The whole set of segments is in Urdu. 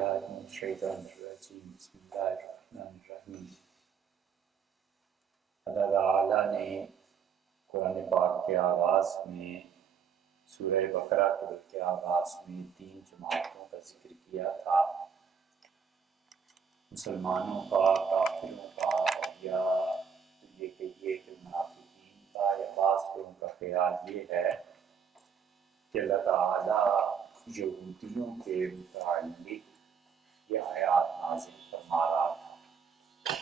باللہ من الشیطان الرجیم بسم اللہ الرحمن الرحیم۔ اللہ تعالیٰ نے قرآن پاک کے آغاز میں سورہ بقرہ کے آغاز میں 3 جماعتوں کا ذکر کیا تھا، مسلمانوں کا، کافروں کا، اور یا یہ کہیے کہ منافقین کا، یا بعض لوگوں کا خیال یہ ہے کہ اللہ تعالیٰ یہودیوں کے متعلق یہ آیات نازل فرما رہا تھا،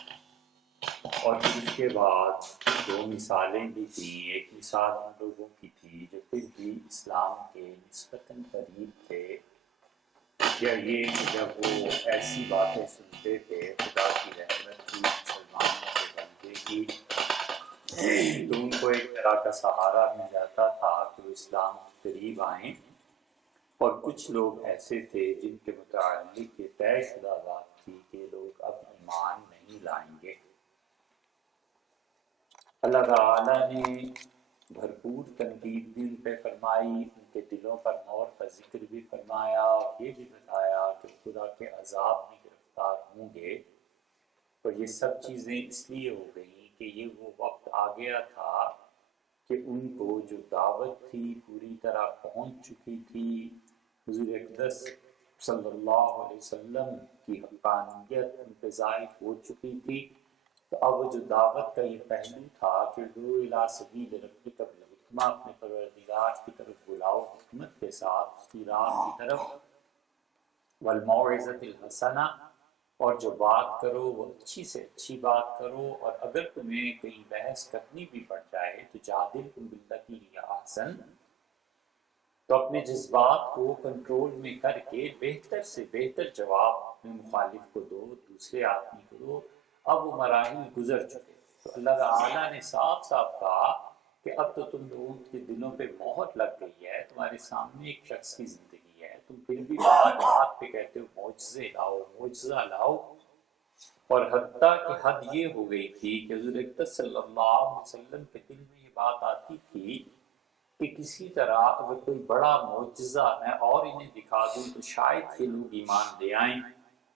اور پھر اس کے بعد 2 مثالیں بھی تھیں۔ ایک مثال ان لوگوں کی تھی جو پھر بھی اسلام کے نسبتاً قریب تھے، یا یہ کہ جب وہ ایسی باتیں سنتے تھے خدا کی رحمت کی، مسلمانوں کے بندے کی، تو ان کو ایک طرح کا سہارا مل جاتا تھا کہ وہ اسلام کے قریب آئیں۔ اور کچھ لوگ ایسے تھے جن کے متعلق یہ طے شدہ بات تھی کہ لوگ اب ایمان نہیں لائیں گے۔ اللہ تعالیٰ نے بھرپور تنقید بھی ان پہ فرمائی، ان کے دلوں پر مور کا ذکر بھی فرمایا، اور یہ بھی بتایا کہ خدا کے عذاب میں گرفتار ہوں گے۔ اور یہ سب چیزیں اس لیے ہو گئیں کہ یہ وہ وقت آ گیا تھا کہ ان کو جو دعوت تھی پوری طرح پہنچ چکی تھی، حضور اقدس صلی اللہ علیہ وسلم کی حقانیت ان پہ ظاہر ہو چکی تھی۔ تو اب وہ جو دعوت کا یہ پہلو تھا کہ دو الی سبیل ربک بالحکمہ، اپنے پروردگار کی طرف بلاؤ حکمت کے ساتھ، اس کی راہ کی طرف، والموعظۃ الحسنہ، اور جو بات کرو وہ اچھی سے اچھی بات کرو، اور اگر تمہیں کہیں بحث کرنی بھی پڑ جائے تو جادلہم باللتی ہی احسن، تو اپنے جذبات کو کنٹرول میں کر کے بہتر سے بہتر جواب اپنے مخالف کو دو، دوسرے آدمی کو دو۔ اب وہ مراحل گزر چکے، تو اللہ تعالیٰ نے صاف صاف کہا کہ اب تو تم لوگوں کے دلوں پہ مہر لگ گئی ہے، تمہارے سامنے ایک شخص کی زندگی ہے، تم پھر بھی بات بات پہ کہتے ہو معجزے لاؤ، معجزہ لاؤ۔ اور حتیٰ کہ حد یہ ہو گئی تھی کہ حضور اقدس صلی اللہ علیہ وسلم کے دل میں یہ بات آتی تھی کہ کسی طرح اگر کوئی بڑا معجزہ میں اور انہیں دکھا دوں تو شاید یہ لوگ ایمان لے آئیں۔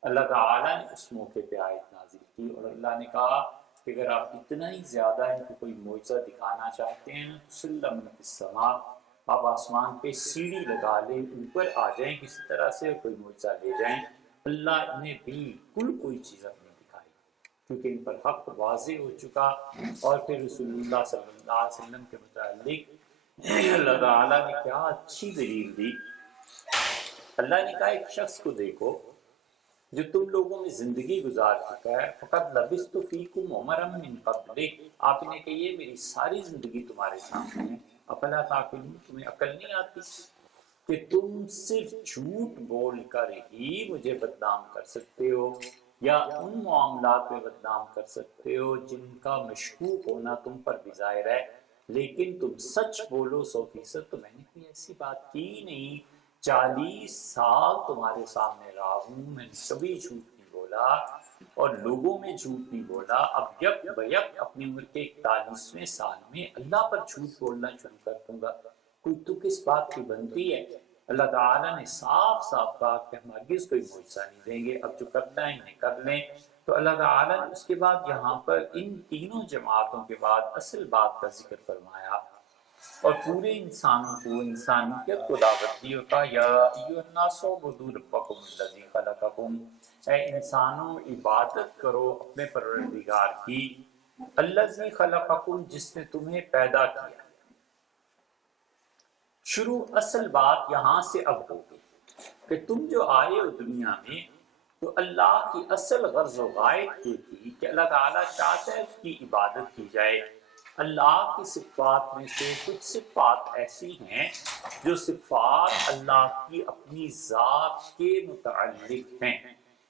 اللہ تعالیٰ نے اس موقع پہ آیت نازل کی، اور اللہ نے کہا کہ اگر آپ اتنا ہی زیادہ ان کو کوئی معجزہ دکھانا چاہتے ہیں تو سلم فی السماء، آپ آسمان پہ سیڑھی لگا لیں، اوپر آ جائیں کسی طرح سے، کوئی معجزہ لے جائیں۔ اللہ انہیں بالکل کوئی چیز اپنی دکھائی، کیونکہ ان پر حق واضح ہو چکا۔ اور پھر رسول اللہ صلی اللہ علیہ وسلم کے متعلق اللہ تعالیٰ نے کیا اچھی دلیل دی۔ اللہ نے کہا ایک شخص کو دیکھو جو تم لوگوں میں زندگی گزار چکا ہے، فقط لبثت فیکم عمرا من قبلہ، آپ نے کہا یہ میری ساری زندگی تمہارے سامنے ہے، افلا تعقلون، تمہیں عقل نہیں آتی کہ تم صرف جھوٹ بول کر ہی مجھے بدنام کر سکتے ہو، یا ان معاملات پہ بدنام کر سکتے ہو جن کا مشکوک ہونا تم پر بھی ظاہر ہے، لیکن تم سچ بولو 100%۔ تو میں نے کوئی ایسی بات کی نہیں، 40 سال تمہارے سامنے رہا ہوں، میں نے کبھی جھوٹ نہیں بولا اور لوگوں میں جھوٹ نہیں بولا۔ اب یک بیک اپنی عمر کے 41ویں سال میں اللہ پر جھوٹ بولنا شروع کر دوں گا، کوئی تو کس بات کی بنتی ہے؟ اللہ تعالیٰ نے صاف صاف کہا کہ ہم ہرگز کوئی معجزہ نہیں دیں گے، اب جو کرنا ہے انہیں کر لیں۔ تو اللہ تعالیٰ نے اس کے بعد یہاں پر ان تینوں جماعتوں کے بعد اصل بات کا ذکر فرمایا، اور پورے انسانوں کو، انسانیت کو دعوت دی، اور کہا یا ایھا الناس اعبدوا ربکم الذی خلقکم، اے انسانوں عبادت کرو اپنے پروردگار کی، الذی خلقکم، جس نے تمہیں پیدا کیا۔ شروع اصل بات یہاں سے اب ہوگی کہ تم جو آئے ہو دنیا میں، تو اللہ کی اصل غرض و غایت یہ تھی کہ اللہ تعالیٰ چاہتا ہے اس کی عبادت کی جائے۔ اللہ کی صفات میں سے کچھ صفات ایسی ہیں جو صفات اللہ کی اپنی ذات کے متعلق ہیں،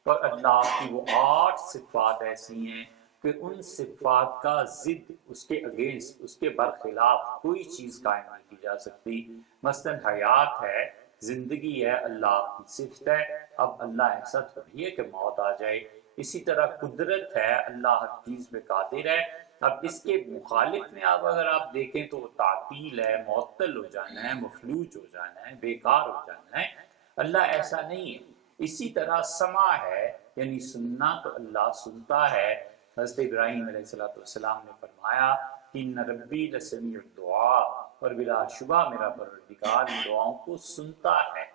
اور اللہ کی وہ 8 صفات ایسی ہیں کہ ان صفات کا ضد، اس کے اگینسٹ، اس کے برخلاف کوئی چیز قائم نہیں کی جا سکتی۔ مثلاً حیات ہے، زندگی ہے، اللہ کی صفت ہے، اب اللہ ایسا تھوڑی ہے کہ موت آ جائے۔ اسی طرح قدرت ہے، اللہ ہر چیز پہ قادر ہے۔ اب اس کے مخالف میں اگر آپ دیکھیں تو وہ تعطیل ہے، معطل ہو جانا ہے، مفلوج ہو جانا ہے، بیکار ہو جانا ہے۔ اللہ ایسا نہیں ہے، اسی طرح سما ہے یعنی سننا، تو اللہ سنتا ہے۔ حضرت ابراہیم علیہ السلام نے فرمایا کہ ان ربی لسمیع الدعا، اور بلا شبہ میرا پروردگار ان دعاؤں کو سنتا ہے۔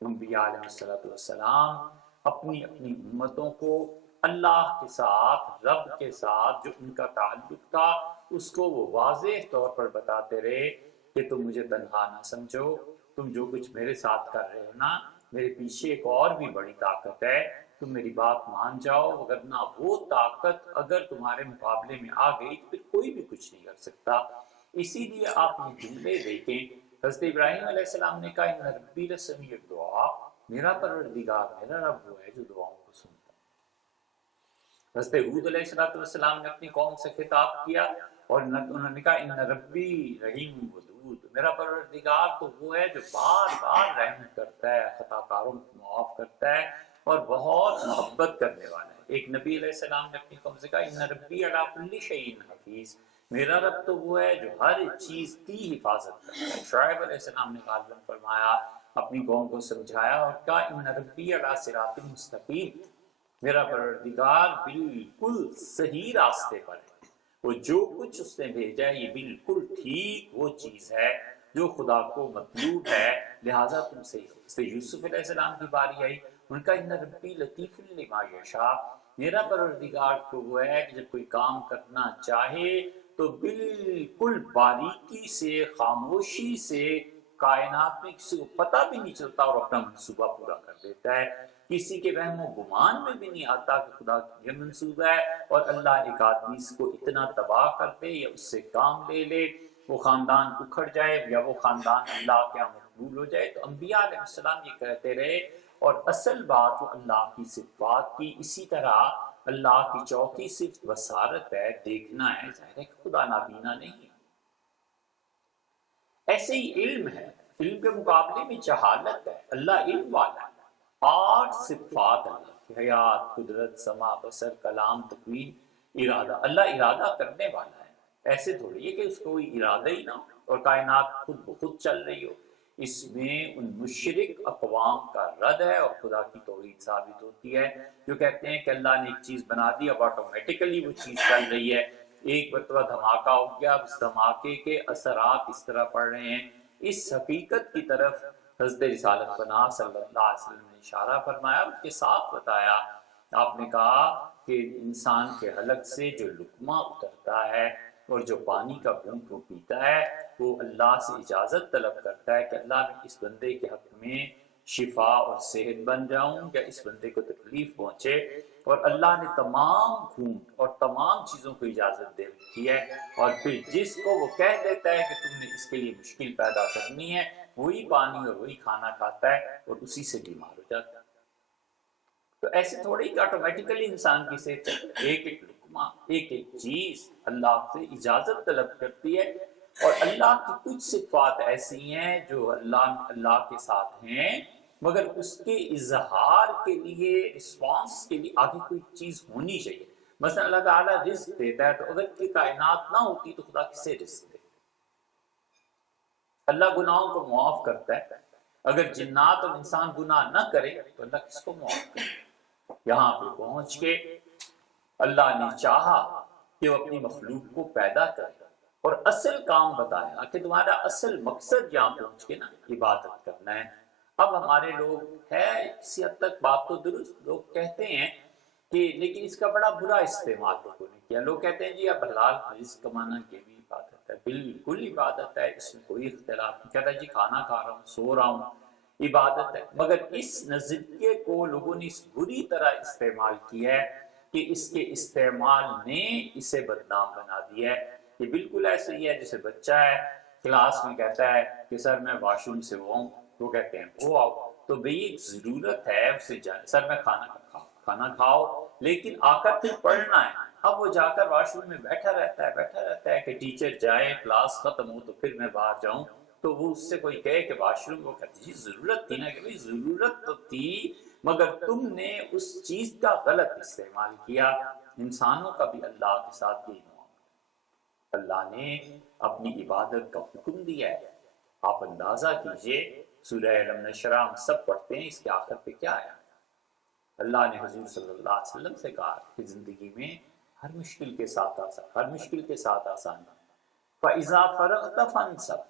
انبیاء علیہ السلام اپنی اپنی امتوں کو اللہ کے ساتھ، رب کے ساتھ جو ان کا تعلق تھا اس کو وہ واضح طور پر بتاتے رہے کہ تم مجھے تنہا نہ سمجھو، تم جو کچھ میرے ساتھ کر رہے ہو نا، میرے پیچھے ایک اور بھی بڑی طاقت ہے، تم میری بات مان جاؤ، وگرنہ وہ طاقت اگر تمہارے مقابلے میں آ گئی تو پھر کوئی بھی کچھ نہیں کر سکتا۔ اسی لیے آپ یہ جملے دیکھیں، حضرت ابراہیم علیہ السلام نے کہا ان ربی لسمیع الدعا، میرا پروردگار، میرا رب وہ ہے جو دعاؤں کو سنتا ہے۔ حضرت ہود علیہ السلام نے اپنی قوم سے خطاب کیا اور انہوں نے کہا ان ربی رحیم ودود، میرا پروردگار تو وہ ہے جو بار بار رحم کرتا ہے، خطا کاروں کو معاف کرتا ہے اور بہت محبت کرنے والا ہے۔ ایک نبی علیہ السلام نے اپنی قوم سے کہا ان ربی علی کل شیء حفیظ، میرا رب تو وہ ہے جو ہر چیز کی حفاظت کرتا ہے۔ شعیب علیہ السلام نے غالباً فرمایا، اپنی قوم کو سمجھایا اور کہا ان ربی علی صراط مستقیم، میرا پروردگار بالکل صحیح راستے پر ہے، وہ جو کچھ اس نے بھیجا ہے یہ بالکل ٹھیک وہ چیز ہے جو خدا کو مطلوب ہے، لہٰذا تم سے یوسف علیہ السلام کی باری آئی، ان کا ان ربی لطیف لما یشاء، میرا پروردگار تو وہ ہے کہ جب کوئی کام کرنا چاہے تو بالکل باریکی سے، خاموشی سے، کائنات میں کسی کو پتہ بھی نہیں چلتا اور اپنا منصوبہ پورا کر دیتا ہے، کسی کے وہم و گمان میں بھی نہیں آتا کہ خدا کی یہ منصوبہ ہے، اور اللہ ایک آدمی اس کو اتنا تباہ کر دے یا اس سے کام لے لے، وہ خاندان اکھڑ جائے یا وہ خاندان اللہ کے یہاں مقبول ہو جائے۔ تو انبیاء علیہ السلام یہ کہتے رہے، اور اصل بات وہ اللہ کی صفات کی۔ اسی طرح اللہ کی چوتھی صفت بصارت ہے، دیکھنا ہے، ظاہر ہے کہ خدا نابینا نہیں ہے۔ ایسے ہی علم ہے، علم کے مقابلے میں جہالت ہے، اللہ علم والا ہے۔ 8 صفات اللہ کی، حیات، قدرت، سمع، بصر، کلام، تکوین، ارادہ۔ اللہ ارادہ کرنے والا ہے، ایسے تھوڑی ہے کہ اس کو کوئی ارادہ ہی نہ ہو اور کائنات خود بخود چل رہی ہو۔ اس میں ان مشرک اقوام کا رد ہے اور خدا کی توحید ثابت ہوتی ہے، جو کہتے ہیں کہ اللہ نے ایک چیز بنا دی، اب آٹومیٹیکلی وہ چیز چل رہی ہے۔ ایک مرتبہ دھماکہ ہو گیا، اس دھماکے کے اثرات اس طرح پڑ رہے ہیں۔ اس حقیقت کی طرف حضرت رسالت پناہ صلی اللہ علیہ وسلم نے اشارہ فرمایا، اس کے ساتھ بتایا، آپ نے کہا کہ انسان کے حلق سے جو لقمہ اترتا ہے اور جو پانی کا گھونٹ وہ پیتا ہے، وہ اللہ سے اجازت طلب کرتا ہے کہ اللہ میں اس بندے کے حق میں شفا اور صحت بن جاؤں یا اس بندے کو تکلیف پہنچے، اور اللہ نے تمام گھونٹ اور تمام چیزوں کو اجازت دے رکھی ہے، اور پھر جس کو وہ کہہ دیتا ہے کہ تم نے اس کے لیے مشکل پیدا کرنی ہے، وہی پانی اور وہی کھانا کھاتا ہے اور اسی سے بیمار ہو جاتا ہے۔ تو ایسے تھوڑی کہ آٹومیٹیکلی انسان کی صحت، ایک ایک لقمہ، ایک ایک چیز اللہ سے اجازت طلب کرتی ہے، اور اللہ کی کچھ صفات ایسی ہیں جو اللہ کے ساتھ ہیں، مگر اس کے اظہار کے لیے، رسپانس کے لیے آگے کوئی چیز ہونی چاہیے۔ مثلا اللہ تعالیٰ رزق دیتا ہے، تو اگر یہ کائنات نہ ہوتی تو خدا کسے رزق دے؟ اللہ گناہوں کو معاف کرتا ہے، اگر جنات اور انسان گناہ نہ کرے تو اللہ کس کو معاف کرے؟ یہاں پہ پہنچ کے اللہ نے چاہا کہ وہ اپنی مخلوق کو پیدا کرے اور اصل کام بتایا کہ تمہارا اصل مقصد یہاں پہنچ کے نا عبادت کرنا ہے۔ اب ہمارے لوگ ہے کسی حد تک بات تو درست، لوگ کہتے ہیں کہ لیکن اس کا بڑا برا استعمال لوگوں نے کیا۔ لوگ کہتے ہیں جی اب حلال رزق کمانا یہ بھی عبادت ہے، بالکل عبادت ہے، اس میں کوئی اختلاف نہیں۔ کہتا ہے جی کھانا کھا رہا ہوں، سو رہا ہوں، عبادت ہے، مگر اس نظریے کو لوگوں نے اس بری طرح استعمال کیا ہے کہ اس کے استعمال نے اسے بدنام بنا دیا ہے۔ یہ بالکل ایسے ہی ہے جیسے بچہ ہے کلاس میں کہتا ہے کہ سر میں واش روم سے وہ آؤں، وہ کہتے ہیں وہ آؤ، تو بھئی ایک ضرورت ہے اسے جانے، سر میں کھانا کھاؤ، لیکن آ کر پھر پڑھنا ہے۔ اب وہ جا کر واش روم میں بیٹھا رہتا ہے کہ ٹیچر جائے، کلاس ختم ہو تو پھر میں باہر جاؤں، تو وہ اس سے کوئی کہے کہ واش روم، وہ کہتے جی ضرورت تھی نا، کہ بھئی ضرورت تو تھی مگر تم نے اس چیز کا غلط استعمال کیا۔ انسانوں کا بھی اللہ کے ساتھ یہی معاملہ، اللہ نے اپنی عبادت کا حکم دیا ہے۔ آپ اندازہ کیجئے، سورہ علم نشرح ہم سب پڑھتے ہیں، اس کے آخر پہ کیا آیا؟ اللہ نے حضور صلی اللہ علیہ وسلم سے کہا کہ زندگی میں ہر مشکل کے ساتھ آسان فَإِذَا فَرَغْتَ فَانْصَبْ،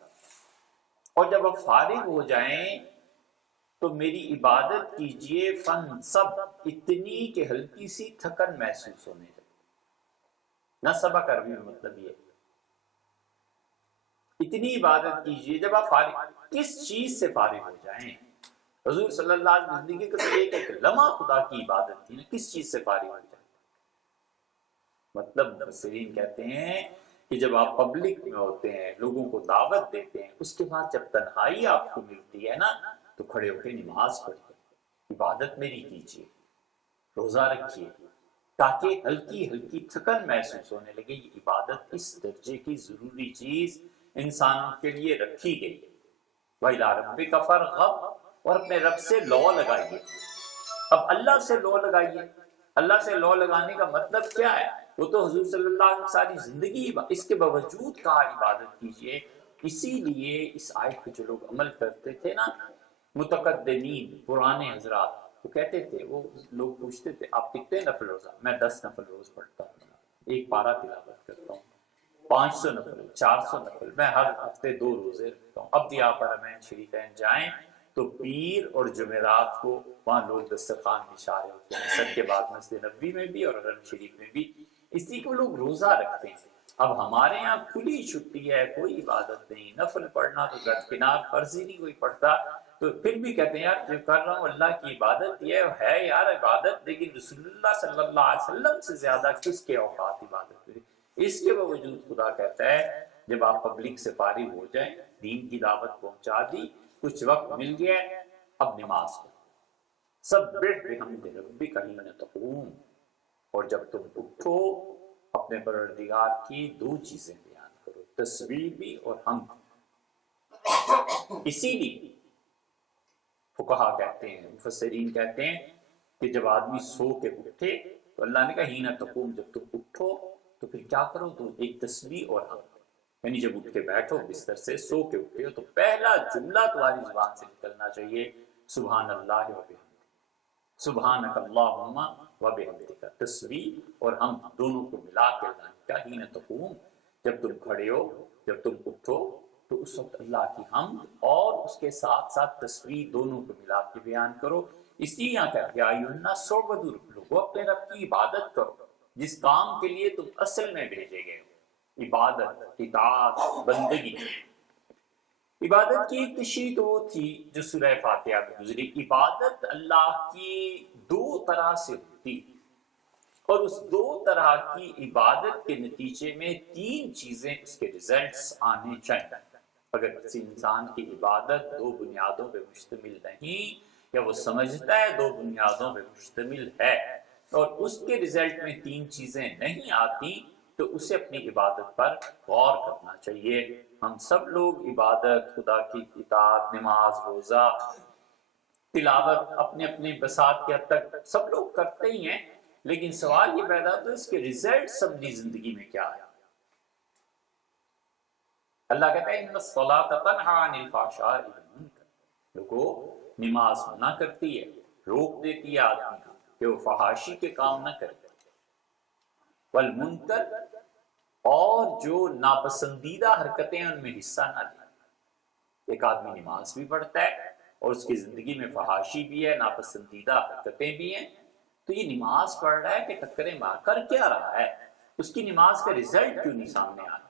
اور جب آپ فارغ ہو جائیں تو میری عبادت کیجئے، فَانْصَبْ، اتنی کہ ہلکی سی تھکن محسوس ہونے لگے۔ نصبہ کا عربی میں مطلب یہ اتنی عبادت کیجئے جب آپ فارغ، کس چیز سے فارغ ہو جائیں؟ حضور صلی اللہ علیہ وسلم زندگی کا ایک لمحہ خدا کی عبادت تھی نا، کس چیز سے فارغ ہو جائیں؟ مطلب مفسرین کہتے ہیں کہ جب آپ پبلک میں ہوتے ہیں، لوگوں کو دعوت دیتے ہیں، اس کے بعد جب تنہائی آپ کو ملتی ہے نا، تو کھڑے ہو کے نماز پڑھیے، عبادت میری کیجیے، روزہ رکھیے، تاکہ ہلکی ہلکی تھکن محسوس ہونے لگے۔ یہ عبادت اس درجے کی ضروری چیز انسانوں کے لیے رکھی گئی ہے۔ وَإِلَىٰ رَبِّكَ فَارْغَب، اور اپنے رب سے لو لگائیے۔ اب اللہ سے لو لگائیے، اللہ سے لو لگانے کا مطلب کیا ہے؟ وہ تو حضور صلی اللہ علیہ وسلم ساری زندگی اس کے باوجود کہا عبادت کیجئے۔ اسی لیے اس آیت پہ جو لوگ عمل کرتے تھے نا، متقدمین پرانے حضرات، وہ کہتے تھے، وہ لوگ پوچھتے تھے آپ کتنے نفل روزہ؟ میں 10 نفل روز پڑھتا ہوں، ایک پارہ تلاوت کرتا ہوں، 500 نفل، 400 نفل، میں ہر ہفتے 2 روزے رکھتا ہوں۔ اب بھی آپ حرمین شریفین جائیں تو پیر اور جمعرات کو وہاں لوگ دسترخوان بچھا رہے ہوتے ہیں، سب کے بعد مسجد نبوی میں بھی اور حرم شریف میں بھی، اسی کو لوگ روزہ رکھتے ہیں۔ اب ہمارے یہاں کھلی چھٹی ہے، کوئی عبادت نہیں، نفل پڑھنا تو درکنار، فرض ہی نہیں کوئی پڑھتا، تو پھر بھی کہتے ہیں یار جو کر رہا ہوں اللہ کی عبادت، یہ ہے یار عبادت، لیکن رسول اللہ صلی اللہ علیہ وسلم سے زیادہ کس کے اوقات عبادت ہوئی؟ اس کے باوجود خدا کہتا ہے جب آپ پبلک سے فارغ ہو جائیں، دین کی دعوت پہنچا دی، کچھ وقت مل گیا، اب نماز پڑھو، سبح بحمد ربک حین تقوم، اور جب تم اٹھو اپنے پروردگار کی 2 چیزیں بیان کرو، تسبیح بھی اور حمد۔ اسی لیے فقہا کہتے ہیں، مفسرین کہتے ہیں کہ جب آدمی سو کے اٹھے تو اللہ نے کہا حین تقوم، جب تم اٹھو تو پھر کیا کرو، تو ایک تسبیح اور حمد، یعنی جب اٹھ کے بیٹھو بستر سے، سو کے اٹھے ہو، تو پہلا جملہ تمہاری زبان سے نکلنا چاہیے سبحان اللہ و بحمدہ، سبحانک اللہم و بحمدک، تسبیح اور حمد دونوں کو ملا کے اللہ نے کہا حین تقوم، جب تم کھڑے ہو، جب تم اٹھو تو اس وقت اللہ کی حمد اور اس کے ساتھ ساتھ تسبیح دونوں کو ملا کے بیان کرو۔ اسی یہاں کہا یا ایھا الناس اعبدوا، لوگوں اپنے رب کی عبادت کرو، جس کام کے لیے تم اصل میں بھیجے گئے ہو، عبادت، اطاعت، بندگی۔ عبادت کی ایک تشریح تو وہ تھی جو سورہ فاتحہ میں گزری، عبادت اللہ کی 2 طرح سے ہوتی، اور اس 2 طرح کی عبادت کے نتیجے میں 3 چیزیں اس کے ریزلٹس آنے چاہیے۔ اگر کسی انسان کی عبادت 2 بنیادوں پہ مشتمل نہیں، یا وہ سمجھتا ہے 2 بنیادوں پہ مشتمل ہے، اور اس کے ریزلٹ میں 3 چیزیں نہیں آتی، تو اسے اپنی عبادت پر غور کرنا چاہیے۔ ہم سب لوگ عبادت، خدا کی اطاعت، نماز، روزہ، تلاوت اپنے اپنے بساط کے حد تک سب لوگ کرتے ہی ہیں، لیکن سوال یہ پیدا ہوتا ہے اس کے ریزلٹس اپنی زندگی میں کیا ہے؟ اللہ کہتا ہے ان الصلاۃ تنہی عن الفحشاء والمنکر، لوگوں نماز منع کرتی ہے، روک دیتی ہے آدمی کو کہ وہ فحاشی کے کام نہ کرے، والمنکر، اور جو ناپسندیدہ حرکتیں ان میں حصہ نہ لے۔ ایک آدمی نماز بھی پڑھتا ہے اور اس کی زندگی میں فحاشی بھی ہے، ناپسندیدہ حرکتیں بھی ہیں، تو یہ نماز پڑھ رہا ہے کہ ٹکریں مار کر کیا رہا ہے؟ اس کی نماز کا رزلٹ کیوں نہیں سامنے آ رہا؟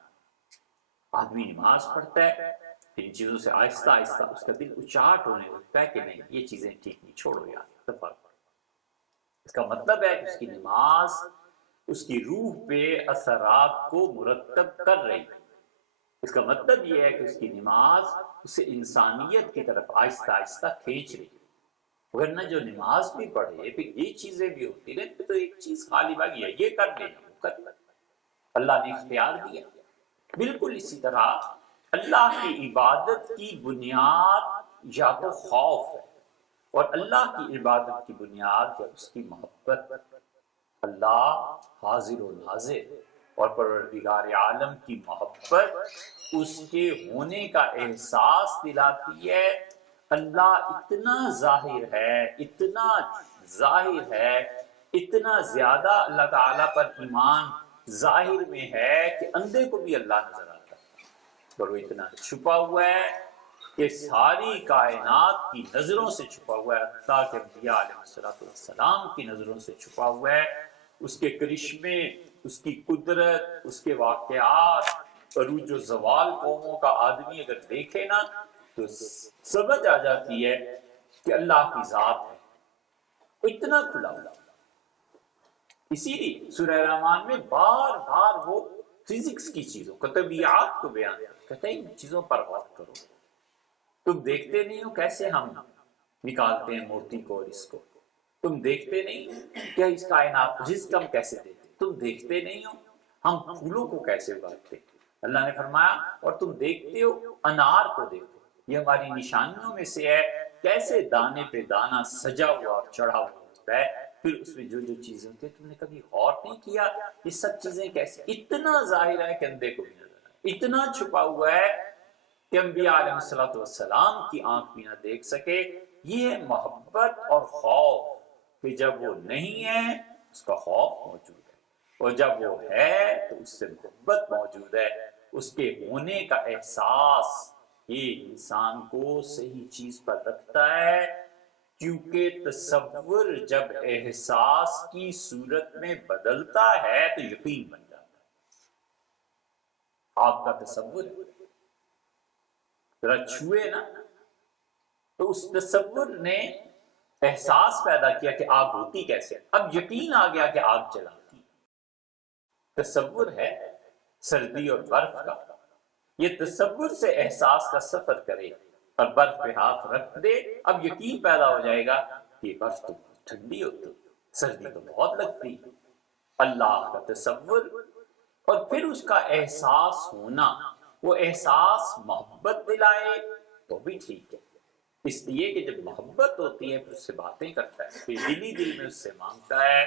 آدمی نماز پڑھتا ہے، ان چیزوں سے آہستہ آہستہ اس کا دل اچاٹ ہونے لگتا ہے کہ نہیں یہ چیزیں ٹھیک نہیں، چھوڑو یار دفعہ۔ اس کا مطلب ہے کہ اس کی نماز اس کی روح پہ اثرات کو مرتب کر رہی ہے۔ اس کا مطلب یہ ہے کہ اس کی نماز اسے انسانیت کی طرف آہستہ آہستہ کھینچ رہی ہے۔ ورنہ جو نماز بھی پڑھے پھر یہ چیزیں بھی ہوتی رہتی تو ایک چیز خالی باقی ہے، یہ کر لے وہ کر لے، اللہ نے اختیار دیا۔ بالکل اسی طرح اللہ کی عبادت کی بنیاد یا تو خوف ہے، اور اللہ کی عبادت کی بنیاد یا اس کی محبت۔ اللہ حاضر و ناظر اور پروردگار عالم کی محبت اس کے ہونے کا احساس دلاتی ہے۔ اللہ اتنا ظاہر ہے، اتنا ظاہر ہے، اتنا زیادہ اللہ تعالیٰ پر ایمان ظاہر میں ہے کہ اندھے کو بھی اللہ نظر آتا ہے، اور وہ اتنا چھپا ہوا ہے کہ ساری کائنات کی نظروں سے چھپا ہوا ہے، حتیٰ کہ انبیاء علیہ السلام کی نظروں سے چھپا ہوا ہے۔ اس کے کرشمے، اس کی قدرت، اس کے واقعات، عروج و زوال قوموں کا آدمی اگر دیکھے نا تو سمجھ آ جاتی ہے کہ اللہ کی ذات ہے، اتنا کھلا ہوا۔ اسی لیے سورہ رحمان میں بار بار وہ فزکس کی چیزوں، طبیعت کو بیان کرتے ہیں، ان چیزوں پر غور کرو۔ تم دیکھتے نہیں ہو کیسے ہم نکالتے ہیں موتی کو اور اس کو، تم دیکھتے نہیں کیا اس کائنات رزق ہم کیسے دیتے، تم دیکھتے نہیں ہو ہم پھولوں کو کیسے اگاتے۔ اللہ نے فرمایا اور تم دیکھتے ہو انار کو، دیکھو یہ ہماری نشانیوں میں سے ہے، کیسے دانے پہ دانہ سجا ہوا اور چڑھا ہوا ہوتا ہے، پھر اس میں جو جو چیزیں ہوتی ہیں تم نے کبھی غور نہیں کیا یہ سب چیزیں کیسے، اتنا ظاہر ہے کہ اندھے کو بھی نظر آئے، اتنا چھپا ہوا ہے کہ انبیاء علیہ السلام کی آنکھ بھی نہ دیکھ سکے۔ یہ محبت اور خوف کہ جب وہ نہیں ہے اس کا خوف موجود ہے، اور جب وہ ہے تو اس سے محبت موجود ہے، اس کے ہونے کا احساس یہ انسان کو صحیح چیز پر رکھتا ہے، کیونکہ تصور جب احساس کی صورت میں بدلتا ہے تو یقین بن جاتا ہے۔ آپ کا تصور ذرا چھوئے نا تو اس تصور نے احساس پیدا کیا کہ آگ ہوتی کیسے، اب یقین آ گیا کہ آگ جلاتی۔ تصور ہے سردی اور برف کا، یہ تصور سے احساس کا سفر کرے اور برف پہ ہاتھ رکھ دے، اب یقین پیدا ہو جائے گا کہ برف تو ٹھنڈی ہوتی، سردی تو بہت لگتی۔ اللہ کا تصور اور پھر اس کا احساس ہونا، وہ احساس محبت دلائے تو بھی ٹھیک ہے، اس لیے کہ جب محبت ہوتی ہے پھر اس سے باتیں کرتا ہے، پھر دلی دل میں اس سے مانگتا ہے۔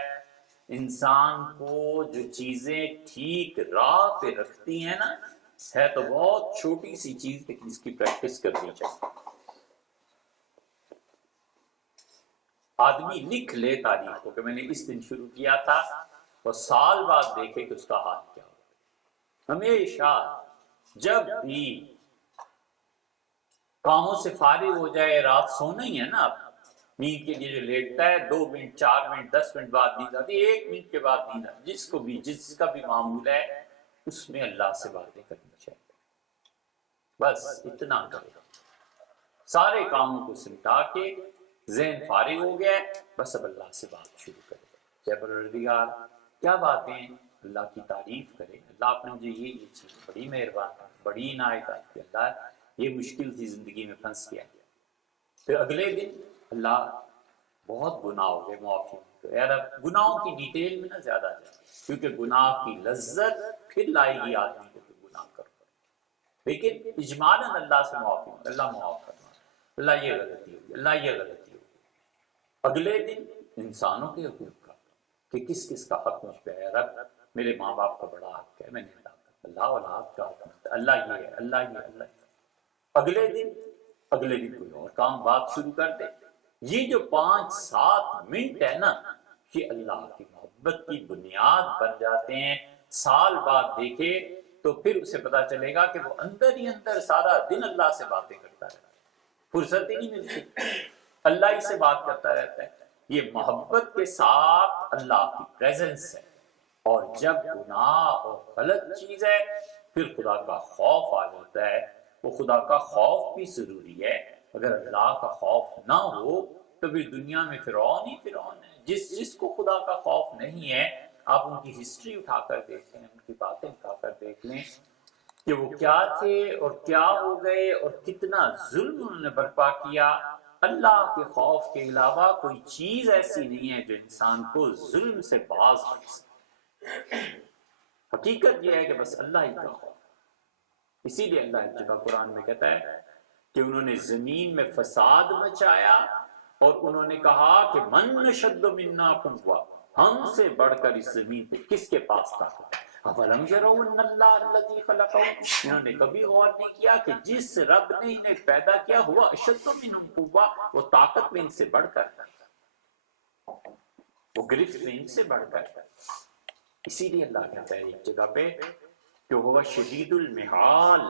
انسان کو جو چیزیں ٹھیک راہ پہ رکھتی ہیں نا، ہے تو بہت چھوٹی سی چیز لیکن اس کی پریکٹس کرنی چاہیے۔ آدمی لکھ لے تاریخ کو کہ میں نے اس دن شروع کیا تھا، اور سال بعد دیکھے کہ اس کا حال کیا ہو۔ ہمیشہ جب بھی کاموں سے فارغ ہو جائے، رات سونا ہی ہے نا، نیند کے لیے جو لیٹتا ہے 2 منٹ 4 منٹ 10 منٹ بعد نیند آتی ہے، 1 منٹ کے بعد نیند آتی، جس کا بھی معمول ہے اس میں اللہ سے باتیں کرنی چاہیے، بس اتنا کرے، سارے کاموں کو سمٹا کے ذہن فارغ ہو گیا ہے، بس اب اللہ سے بات شروع کرے، کہ پروردگار کیا باتیں، اللہ کی تعریف کرے، اللہ آپ نے مجھے یہ چیز بڑی مہربان ہے، بڑی عنایت ہے، اللہ یہ مشکل تھی زندگی میں پھنس گیا۔ پھر اگلے دن اللہ بہت گناہ ہو گئے، معافی تو یار اب گناہوں کی ڈیٹیل میں نہ زیادہ جائے، کیونکہ گناہ کی لذت پھر لائے گی آدمی کو کہ گناہ کرو، لیکن اجمالاً اللہ سے معافی، اللہ معاف کرنا، اللہ یہ غلطی ہوگی، اللہ یہ غلطی ہوگی۔ اگلے دن انسانوں کے حقوق کا کہ کس کس کا حق مجھ پہ ہے، رب میرے ماں باپ کا بڑا حق ہے، میں نے ادا کر، اللہ اولاد کا حق ہے، اللہ یہ ہے، اللہ یہ، اللہ یہ۔ اگلے دن کوئی اور کام بات شروع کر دے۔ یہ جو 5-7 منٹ ہے نا، یہ اللہ کی محبت کی بنیاد بن جاتے ہیں۔ سال بعد دیکھے تو پھر اسے پتا چلے گا کہ وہ اندر ہی اندر سارا دن اللہ سے باتیں کرتا رہتا ہے، فرصت ہی نہیں ملتی، اللہ ہی سے بات کرتا رہتا ہے۔ یہ محبت کے ساتھ اللہ کی پریزنس ہے، اور جب گناہ اور غلط چیز ہے پھر خدا کا خوف آ جاتا ہے۔ وہ خدا کا خوف بھی ضروری ہے، اگر اللہ کا خوف نہ ہو تو پھر دنیا میں فرعون ہی فرعون ہے۔ جس کو خدا کا خوف نہیں ہے، آپ ان کی ہسٹری اٹھا کر دیکھ لیں، ان کی باتیں اٹھا کر دیکھ لیں کہ وہ کیا تھے اور کیا ہو گئے اور کتنا ظلم انہوں نے برپا کیا۔ اللہ کے خوف کے علاوہ کوئی چیز ایسی نہیں ہے جو انسان کو ظلم سے باز رکھ سکے۔ حقیقت یہ ہے کہ بس اللہ ہی کا خوف۔ اسی لیے اللہ ایک جگہ قرآن میں کہتا ہے کہ انہوں نے زمین میں فساد مچایا اور انہوں نے کہا کہ من اشد منا قوہ، ہم سے بڑھ کر اس زمین پہ کس کے پاس طاقت ہے۔ اولم یروا ان اللہ الذی خلقهم، انہوں نے کبھی غور نہیں کیا کہ جس رب نے انہیں پیدا کیا ہوا اشد منہم قوہ، وہ طاقت میں ان سے بڑھ کر۔ وہ گرفت میں ان سے بڑھ کر. اسی لیے اللہ کہتا ہے ایک جگہ پہ کہ وہ شدید المحال،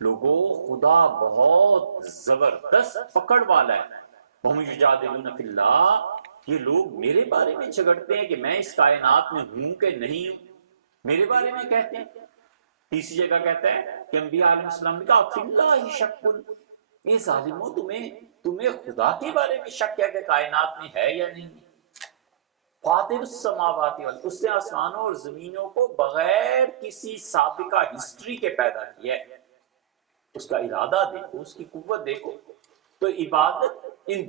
لوگوں خدا بہت زبردست پکڑ والا ہے. ہم یجادلون فی اللہ، یہ لوگ میرے بارے میں جھگڑتے ہیں کہ میں اس کائنات میں ہوں کہ نہیں ہوں، میرے بارے میں کہتے ہیں. تیسری جگہ کہتا ہے کہ انبیاء علیہ السلام نے کہا فی اللہ شک، اے ظالموں تمہیں خدا کے بارے میں شک ہے کہ کائنات میں ہے یا نہیں. فاطر السماوات والارض، اس نے آسمانوں اور زمینوں کو بغیر کسی سابقہ ہسٹری کے پیدا کیا ہے. اس کا ارادہ دیکھو، اس کی قوت دیکھو. تو عبادت ان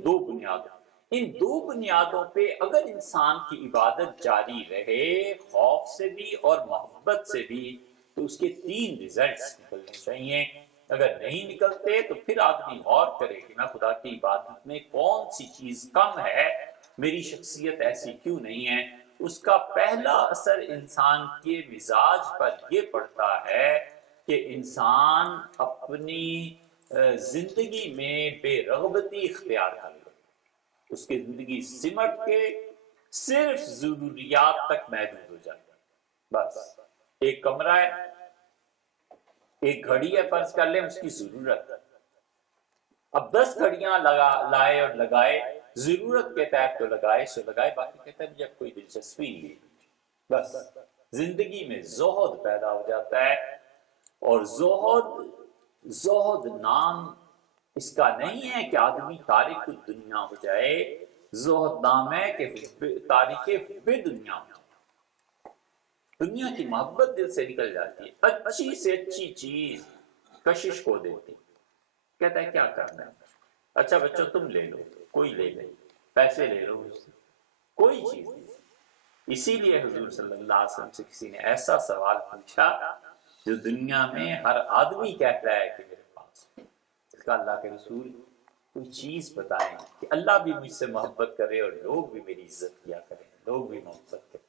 دو بنیادوں پہ اگر انسان کی عبادت جاری رہے، خوف سے بھی اور محبت سے بھی، تو اس کے 3 ریزلٹس نکلنے چاہیے. اگر نہیں نکلتے تو پھر آدمی غور کرے کہ میں خدا کی عبادت میں کون سی چیز کم ہے، میری شخصیت ایسی کیوں نہیں ہے. اس کا پہلا اثر انسان کے مزاج پر یہ پڑتا ہے کہ انسان اپنی زندگی میں بے رغبتی اختیار کر لے. اس کی زندگی سمٹ کے صرف ضروریات تک محدود ہو جاتی ہے. بس ایک کمرہ ہے، ایک گھڑی ہے، فرض کر لیں اس کی ضرورت ہے. اب 10 گھڑیاں لائے اور لگائے، ضرورت کے تحت تو لگائے سو لگائے، باقی کہتا ہے مجھے اب کوئی دلچسپی نہیں. بس زندگی میں زہد پیدا ہو جاتا ہے. اور زہد نام اس کا نہیں ہے کہ آدمی تارک الدنیا ہو جائے، زہد نام ہے کہ تارک حب دنیا ہو جائے. دنیا کی محبت دل سے نکل جاتی ہے. اچھی سے اچھی چیز کشش کو دیتی، کہتا ہے کیا کرنا ہے، اچھا بچوں تم لے لو، کوئی لے لے، پیسے لے لو، کوئی چیز نہیں. اسی لیے حضور صلی اللہ علیہ وسلم سے کسی نے ایسا سوال پوچھا جو دنیا میں ہر آدمی کہتا ہے کہ میرے پاس. اس کا اللہ کے رسول کوئی چیز بتائیں کہ اللہ بھی مجھ سے محبت کرے اور لوگ بھی میری عزت کیا کریں، لوگ بھی محبت کریں.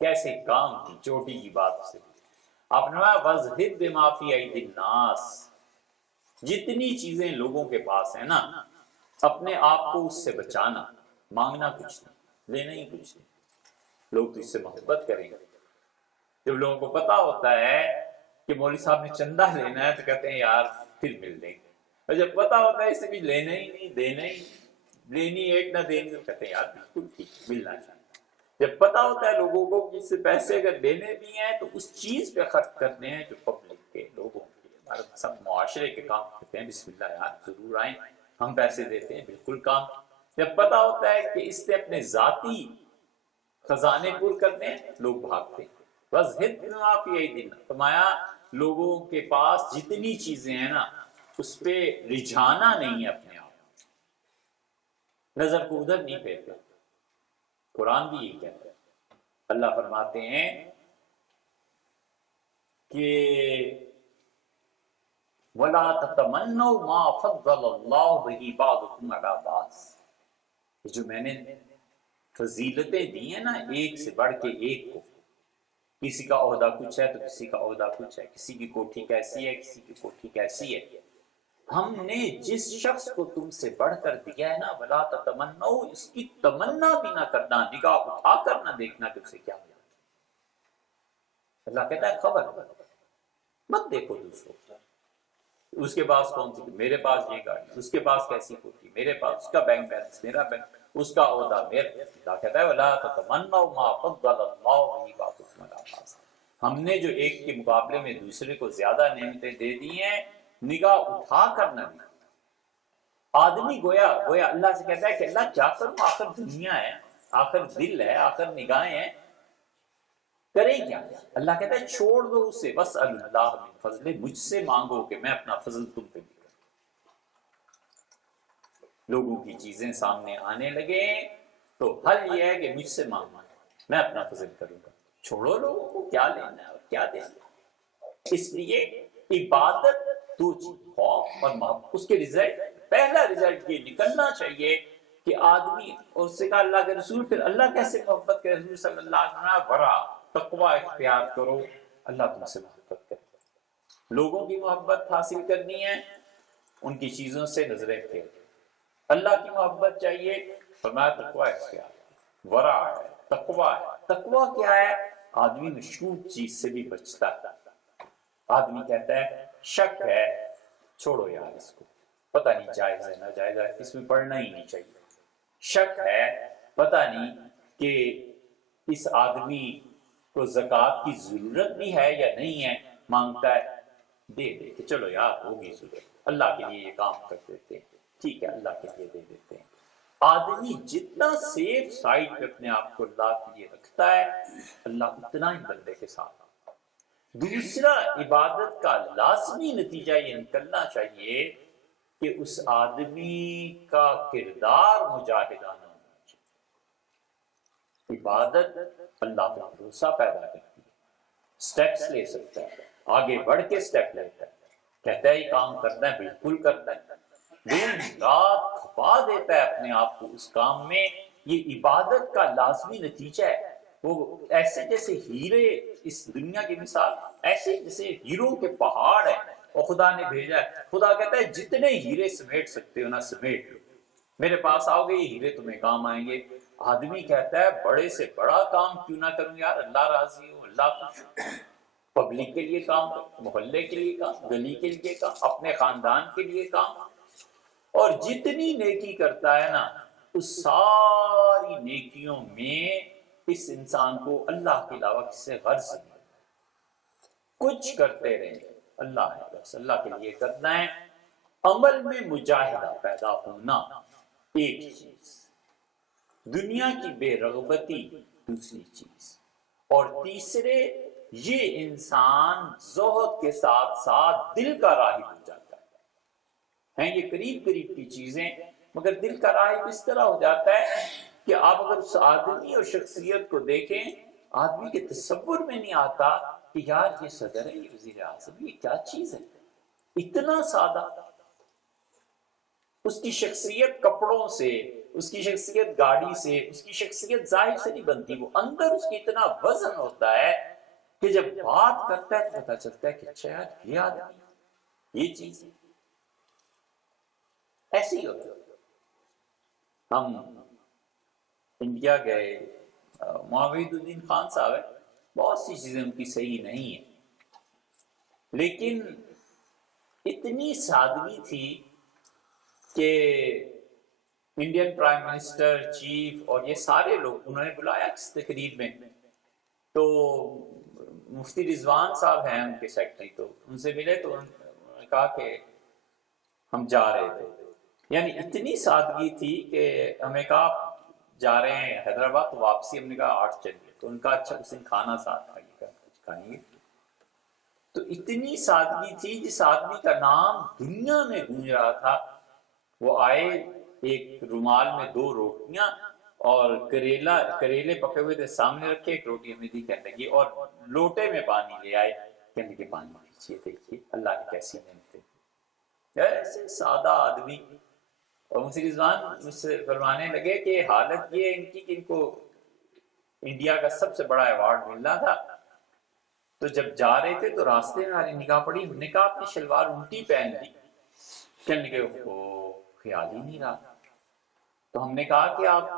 کیسے کام کی چوٹی کی بات سے آپ نے وَذْهِبْ بِمَا فِي أَيْدِي النَّاسِ، جتنی چیزیں لوگوں کے پاس ہیں نا، اپنے آپ کو اس سے بچانا. مانگنا کچھ نہیں، لینا ہی کچھ نہیں. لوگ تو اس سے محبت کریں گے. جب لوگوں کو پتا ہوتا ہے کہ مولوی صاحب نے چندہ لینا ہے تو کہتے ہیں یار پھر مل دیں گے. اور جب پتا ہوتا ہے اسے بھی لینا ہی نہیں، دینا ہی نہیں، لینی ایک نہ دینی، تو کہتے ہیں یار بالکل ٹھیک، ملنا چاہیے. جب پتا ہوتا ہے لوگوں کو کہ اس سے پیسے اگر دینے بھی ہیں تو اس چیز پہ خرچ کرنے ہیں جو پبلک کے لوگوں کے، ہمارے سب معاشرے کے کام کرتے ہیں، بسم اللہ یار ضرور آئیں، ہم پیسے دیتے ہیں، بالکل کام. جب پتا ہوتا ہے کہ اس سے اپنے ذاتی خزانے پر کرنے ہیں، لوگ بھاگتے ہیں. بس ہت دن فرمایا لوگوں کے پاس جتنی چیزیں ہیں نا اس پہ رجھانا نہیں ہے، اپنے آپ نظر کو ادھر نہیں پھیرتے. قرآن بھی یہی کہتا ہے. اللہ فرماتے ہیں کہ وَلَا تَتَمَنَّوْا مَا فَضَّلَ اللَّهُ بِهِ بَعْضَكُمْ عَلَىٰ بَعْضٍ. جو میں نے فضیلتیں دی ہیں نا ایک سے بڑھ کے ایک کو، کسی کا عہدہ کچھ ہے تو کسی کا عہدہ کچھ ہے، کسی کی کوٹھی کیسی ہے، کسی کی کوٹھی کیسی ہے. ہم نے جس شخص کو تم سے بڑھ کر دیا ہے نا، وَلَا تَتَمَنَّوْا، اس کی تمنا بھی نہ کرنا، نگاہ اٹھا کر نہ دیکھنا کہ اسے کیا ملا. اللہ کہتا ہے خبر مت دیکھو دوسروں کو. اس کے پاس کون سی، میرے پاس یہ گاڑی، اس کے پاس کیسی کوٹھی، میرے پاس اس کا بینک بیلنس، میرا بینک، اس کا عہدہ میرا. اللہ کہتا ہے وَلَا تَتَمَنَّوْا مَا فَضَّلَ اللَّهُ بِهِ بَعْضَكُمْ عَلَىٰ بَعْضٍ. ہم نے جو ایک کے مقابلے میں دوسرے کو زیادہ نعمتیں دے دی ہیں، نگاہ اٹھا کر نہ دی. آدمی گویا اللہ سے کہتا ہے کہ اللہ کیا کروں، آخر دنیا ہے، آخر دل ہے، آخر نگاہیں ہیں، کریں کیا. اللہ کہتا ہے چھوڑ دو اسے، بس اللہ من فضل، مجھ سے مانگو کہ میں اپنا فضل تم پہ بھی کروں. لوگوں کی چیزیں سامنے آنے لگے تو حل یہ ہے کہ مجھ سے مانگنا، میں اپنا فضل کروں گا. چھوڑو لوگوں کو کیا لینا ہے اور کیا دینا. اس لیے عبادت دو چیز، خوف اور محبت. اس کے رزلٹ، پہلا رزلٹ یہ نکلنا چاہیے کہ آدمی، اور اس سے کہا اللہ کے رسول پھر اللہ کیسے محبت کرے. حضور صلی اللہ علیہ وسلم ورع، تقوی اختیار کرو، اللہ تم سے محبت کرے. لوگوں کی محبت حاصل کرنی ہے، ان کی چیزوں سے نظریں پھیر. اللہ کی محبت چاہیے، فرمایا تقوی اختیار، ورع ہے، تقوی ہے۔ تقوی کیا ہے؟ آدمی مشکوک چیز سے بھی بچتا ہے۔ آدمی کہتا ہے شک ہے، چھوڑو یار اس کو، پتہ نہیں جائز ہے نہ جائز ہے، اس میں پڑھنا ہی نہیں چاہیے۔ شک ہے، پتہ نہیں کہ اس آدمی کو زکوٰۃ کی ضرورت بھی ہے یا نہیں ہے، مانگتا ہے، دے دے کہ چلو یار ہوگی ضرورت، اللہ کے لیے یہ کام کر دیتے ہیں، ٹھیک ہے اللہ کے لیے دے دیتے ہیں۔ آدمی جتنا سیف سائڈ پہ اپنے آپ کو اللہ کے لیے رکھتا ہے، اللہ اتنا ہی بندے کے ساتھ۔ دوسرا، عبادت کا لازمی نتیجہ یہ نکلنا چاہیے کہ اس آدمی کا کردار مجاہدانہ ہونا چاہیے۔ عبادت اللہ کا بھروسہ پیدا کرتی ہے، سٹیپس لے سکتا ہے، آگے بڑھ کے سٹیپ لیتا ہے، کہتا ہے یہ کام کرنا ہے، بالکل کرتا ہے، دن رات کھپا دیتا ہے اپنے آپ کو اس کام میں۔ یہ عبادت کا لازمی نتیجہ ہے۔ وہ ایسے جیسے ہیرے، اس دنیا کی مثال ایسے جیسے ہیروں کے پہاڑ ہیں اور خدا نے بھیجا ہے۔ خدا کہتا ہے جتنے ہیرے سمیٹ سکتے ہو نا سمیٹ لو، میرے پاس آؤ گے یہ ہیرے تمہیں کام آئیں گے۔ آدمی کہتا ہے بڑے سے بڑا کام کیوں نہ کروں یار، اللہ راضی ہو، اللہ خوش ہو، پبلک کے لیے کام، محلے کے لیے کام، گلی کے لیے کام، اپنے خاندان کے لیے کام۔ اور جتنی نیکی کرتا ہے نا، اس ساری نیکیوں میں اس انسان کو اللہ کے علاوہ کسی سے غرض نہیں، کچھ کرتے رہیں اللہ ہے، بس اللہ کے لیے کرنا ہے۔ عمل میں مجاہدہ پیدا ہونا ایک چیز، دنیا کی بے رغبتی دوسری چیز، اور تیسرے یہ انسان زہد کے ساتھ ساتھ دل کا راہب ہو جاتا ہے۔ ہیں یہ قریب قریب کی چیزیں، مگر دل کا راہب اس طرح ہو جاتا ہے کہ آپ اگر اس آدمی اور شخصیت کو دیکھیں، آدمی کے تصور میں نہیں آتا کہ یار یہ صدر ہے، یہ وزیر اعظم، یہ کیا چیز ہے، اتنا سادہ۔ اس کی شخصیت کپڑوں سے، اس کی شخصیت گاڑی سے، اس کی شخصیت ظاہر سے نہیں بنتی، وہ اندر اس کی اتنا وزن ہوتا ہے کہ جب بات کرتا ہے تو پتہ چلتا ہے کہ اچھا یار یہ آدمی، یہ چیز ہے۔ ایسے ہی ہوتا ہے۔ ہم انڈیا گئے، معاوید الدین خان صاحب ہے، بہت سی چیزیں ان کی صحیح نہیں ہیں، لیکن اتنی سادگی تھی کہ انڈین پرائم منسٹر، چیف اور یہ سارے لوگ انہوں نے بلایا کس تقریب میں، تو مفتی رضوان صاحب ہیں ان کے سیکرٹری، تو ان سے ملے تو انہوں نے کہا کہ ہم جا رہے تھے، یعنی اتنی سادگی تھی کہ ہمیں کہا جا رہے ہیں حیدرآباد، تو واپسی ہم نے کہا 8 چلیے، تو ان کا اچھا اس دن کھانا ساتھ کھائیے گا، کچھ کھائیں گے۔ تو اتنی سادگی تھی، جس آدمی کا نام دنیا میں گونج رہا تھا، وہ آئے، ایک رومال میں 2 روٹیاں اور کریلے پکے ہوئے تھے سامنے رکھے، ایک روٹی ہمیں دی، کہنے لگی، اور لوٹے میں پانی لے آئے، کہنے لگے پانی پیجیے، دیکھیے اللہ نے کیسی نعمتیں دی۔ ایسے سادہ آدمی، اور مفتی رضوان مجھ سے فرمانے لگے کہ حالت یہ ان کی کہ ان کو انڈیا کا سب سے بڑا ایوارڈ ملنا تھا، تو جب جا رہے تھے تو راستے میں ہماری نگاہ پڑی، ہم نے کہا اپنی شلوار الٹی پہن لی، کہنے لگے وہ خیال ہی نہیں رہا، تو ہم نے کہا کہ آپ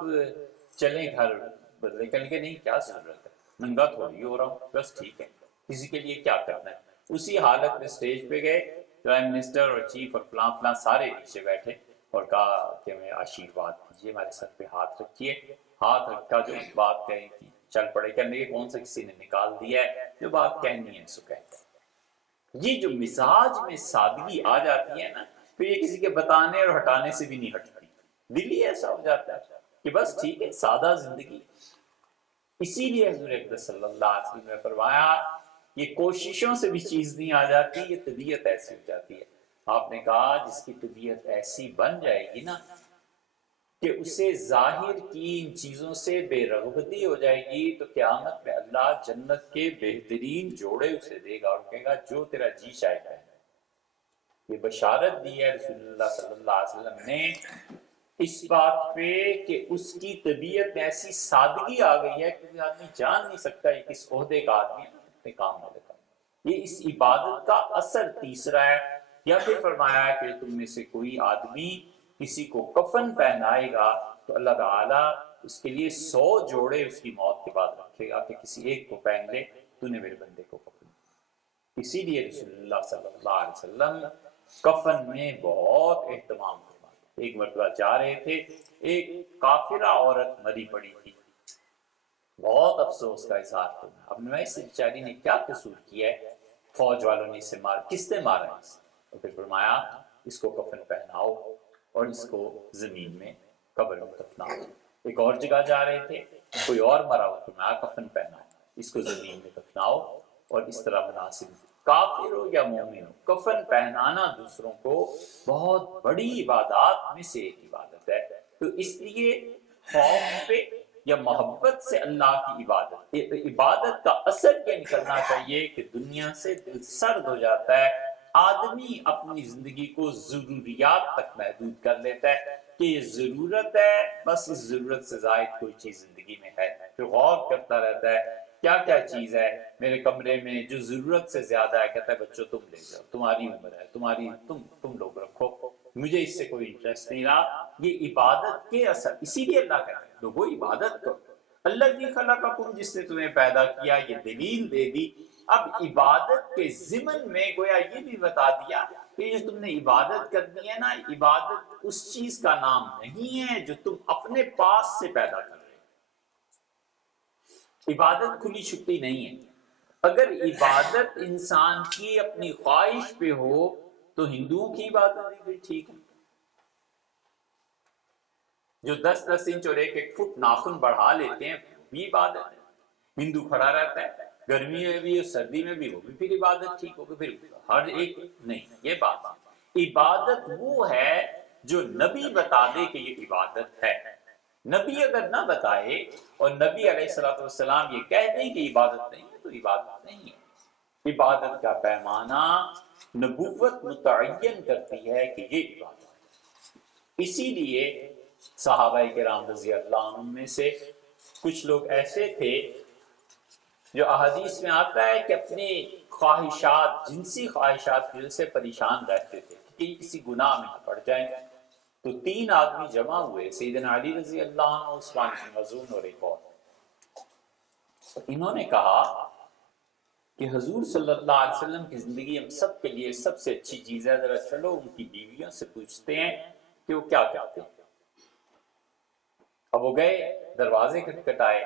چلیں گھر بدلے، کہنے لگے نہیں کیا ضرورت ہے، ننگا تھوڑی ہو رہا ہوں، بس ٹھیک ہے، کسی کے لیے کیا کرنا ہے۔ اسی حالت میں سٹیج پہ گئے، پرائم منسٹر اور چیف اور فلاں فلاں سارے نیچے بیٹھے، اور کہا کہ ہمیں آشیرواد دیجیے، ہمارے سر پہ ہاتھ رکھیے، ہاتھ رکھا، جو بات کہی تھی چل پڑے، کہنے لگے کون سا کسی نے نکال دیا ہے، جو بات کہنی ہے سو کہتے ہیں۔ یہ جو مزاج میں سادگی آ جاتی ہے نا، پھر یہ کسی کے بتانے اور ہٹانے سے بھی نہیں ہٹتی، دل ہی ایسا ہو جاتا ہے کہ بس ٹھیک ہے، سادہ زندگی۔ اسی لیے حضور اقدس صلی اللہ علیہ وسلم نے فرمایا یہ کوششوں سے بھی چیز نہیں آ جاتی، یہ طبیعت ایسی ہو جاتی ہے۔ آپ نے کہا جس کی طبیعت ایسی بن جائے گی نا کہ اسے ظاہر کی ان چیزوں سے بے رغبتی ہو جائے گی، تو قیامت میں اللہ جنت کے بہترین جوڑے اسے دے گا اور کہے گا جو تیرا جی چاہے ہے۔ یہ بشارت دی ہے رسول اللہ صلی اللہ علیہ وسلم نے اس بات پہ کہ اس کی طبیعت میں ایسی سادگی آ گئی ہے کہ آدمی جان نہیں سکتا یہ کس عہدے کا آدمی ہے، اپنے کام میں لگا۔ یہ اس عبادت کا اثر تیسرا ہے۔ یا پھر فرمایا کہ تم میں سے کوئی آدمی کسی کو کفن پہنائے گا تو اللہ تعالیٰ اس کے لیے 100 جوڑے اس کی موت کے بعد رکھے گا کہ کسی ایک کو پہن لے، تو نے میرے بندے کو کفن۔ اسی لیے رسول اللہ صلی اللہ علیہ وسلم کفن میں بہت اہتمام فرماتے۔ ایک مرتبہ جا رہے تھے، ایک کافرہ عورت مری پڑی تھی، بہت افسوس کا اظہار کرنا، اب میں اس بیچاری نے کیا قصور کیا ہے، فوج والوں نے اسے مار، کس نے مارا ہے اسے؟ اور پھر فرمایا اس کو کفن پہناؤ اور اس کو زمین میں قبر میں دفناؤ۔ ایک اور جگہ جا رہے تھے، کوئی اور مرا ہوا، فرمایا کفن پہناؤ، اس کو زمین میں دفناؤ، اور اس طرح مناسب کافر ہو یا مومن ہو، کفن پہنانا دوسروں کو بہت بڑی عبادات میں سے ایک عبادت ہے۔ تو اس لیے خوف پہ یا محبت سے اللہ کی عبادت کا اثر یہ نکلنا چاہیے کہ دنیا سے دل سرد ہو جاتا ہے، آدمی اپنی زندگی کو ضروریات تک محدود کر لیتا ہے کہ یہ ضرورت ہے، بس اس ضرورت سے زائد کوئی چیز زندگی میں ہے، پھر غور کرتا رہتا ہے کیا کیا چیز ہے میرے کمرے میں جو ضرورت سے زیادہ ہے، کہتا ہے بچوں تم لے جاؤ، تمہاری عمر ہے، تم لوگ رکھو، مجھے اس سے کوئی انٹرسٹ نہیں رہا۔ یہ عبادت کے اثر، اسی لیے اللہ کہتا ہے لوگوں عبادت کرو، اللہ کی خلقکم، جس نے تمہیں پیدا کیا، یہ دلیل دے دی۔ اب عبادت کے ضمن میں گویا یہ بھی بتا دیا کہ یہ تم نے عبادت کرنی ہے نا، عبادت اس چیز کا نام نہیں ہے جو تم اپنے پاس سے پیدا کر رہے ہو۔ عبادت کھلی چھپی نہیں ہے۔ اگر عبادت انسان کی اپنی خواہش پہ ہو تو ہندوؤں کی عبادت بھی ٹھیک ہے، جو 10-10 انچ اور 1-1 فٹ ناخن بڑھا لیتے ہیں بھی عبادت ہے۔ ہندو کھڑا رہتا ہے گرمی میں بھی اور سردی میں بھی، وہ بھی پھر عبادت ٹھیک ہوگی، پھر ہر ایک نہیں۔ یہ بات عبادت وہ ہے جو نبی بتا دے کہ یہ عبادت ہے۔ نبی اگر نہ بتائے اور نبی علیہ الصلوۃ والسلام یہ کہہ دیں کہ عبادت نہیں ہے تو عبادت نہیں ہے۔ عبادت کا پیمانہ نبوت متعین کرتی ہے کہ یہ عبادت ہے۔ اسی لیے صحابہ کرام رضی اللہ عنہ میں سے کچھ لوگ ایسے تھے جو احادیث میں آتا ہے کہ اپنی خواہشات، جنسی خواہشات کی وجہ سے پریشان رہتے تھے کہ کسی گناہ میں پڑ جائیں۔ تو 3 آدمی جمع ہوئے، سیدنا علی رضی اللہ عنہ، عثمان بن مظعون اور ایک اور۔ انہوں نے کہا کہ حضور صلی اللہ علیہ وسلم کی زندگی ہم سب کے لیے سب سے اچھی چیز ہے، ذرا چلو ان کی بیویوں سے پوچھتے ہیں کہ وہ کیا کہتے ہیں۔ اب وہ گئے، دروازے کھٹکھٹائے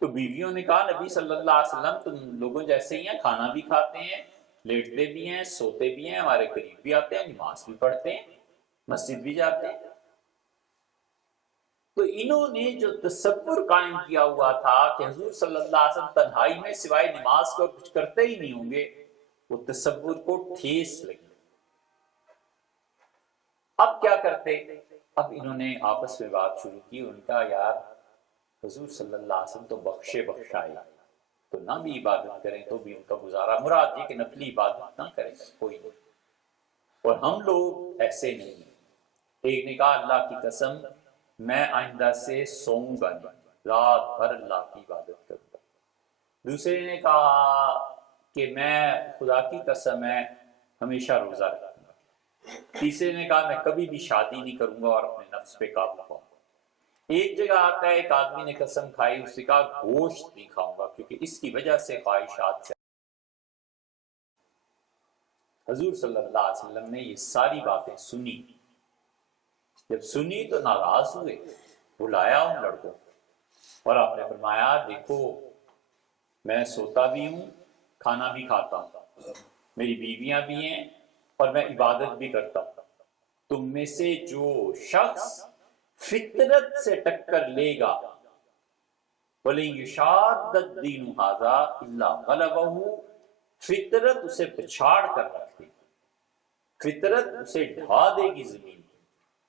تو بیویوں نے کہا نبی صلی اللہ علیہ وسلم تم لوگوں جیسے ہی ہیں، کھانا بھی کھاتے ہیں، لیٹتے بھی ہیں، سوتے بھی ہیں، ہمارے قریب بھی آتے ہیں، نماز بھی پڑھتے ہیں، مسجد بھی جاتے ہیں۔ تو انہوں نے جو تصور قائم کیا ہوا تھا کہ حضور صلی اللہ علیہ وسلم تنہائی میں سوائے نماز کو کچھ کرتے ہی نہیں ہوں گے، وہ تصور کو ٹھیس لگی۔ اب کیا کرتے؟ اب انہوں نے آپس میں بات شروع کی، ان کا یار حضور صلی اللہ علیہ وسلم تو بخشے بخشائے، تو نہ بھی عبادت کریں تو بھی ان کا گزارا، مراد یہ کہ نفلی عبادت نہ کریں کوئی نہیں، اور ہم لوگ ایسے نہیں ہیں۔ ایک نے کہا اللہ کی قسم میں آئندہ سے سوؤں گا نہیں، رات بھر اللہ کی عبادت کروں گا۔ دوسرے نے کہا کہ میں خدا کی قسم ہے ہمیشہ روزہ رکھوں گا۔ تیسرے نے کہا میں کبھی بھی شادی نہیں کروں گا اور اپنے نفس پہ قابو پاؤں گا۔ ایک جگہ آتا ہے ایک آدمی نے قسم کھائی، اس نے کہا گوشت نہیں کھاؤں گا کیونکہ اس کی وجہ سے خواہشات سے۔ حضور صلی اللہ علیہ وسلم نے یہ ساری باتیں سنی، جب سنی تو ناراض ہوئے، بلایا ان لڑکوں اور آپ نے فرمایا دیکھو میں سوتا بھی ہوں، کھانا بھی کھاتا ہوں، میری بیویاں بھی ہیں اور میں عبادت بھی کرتا ہوں۔ تم میں سے جو شخص فطرت سے ٹکر لے گا وَلَن يُشَادَّ الدِّينُ هَذَا إِلَّا غَلَبَهُ، فطرت اسے پچھاڑ کر رکھ دے گی، فطرت اسے ڈھا دے گی زمین۔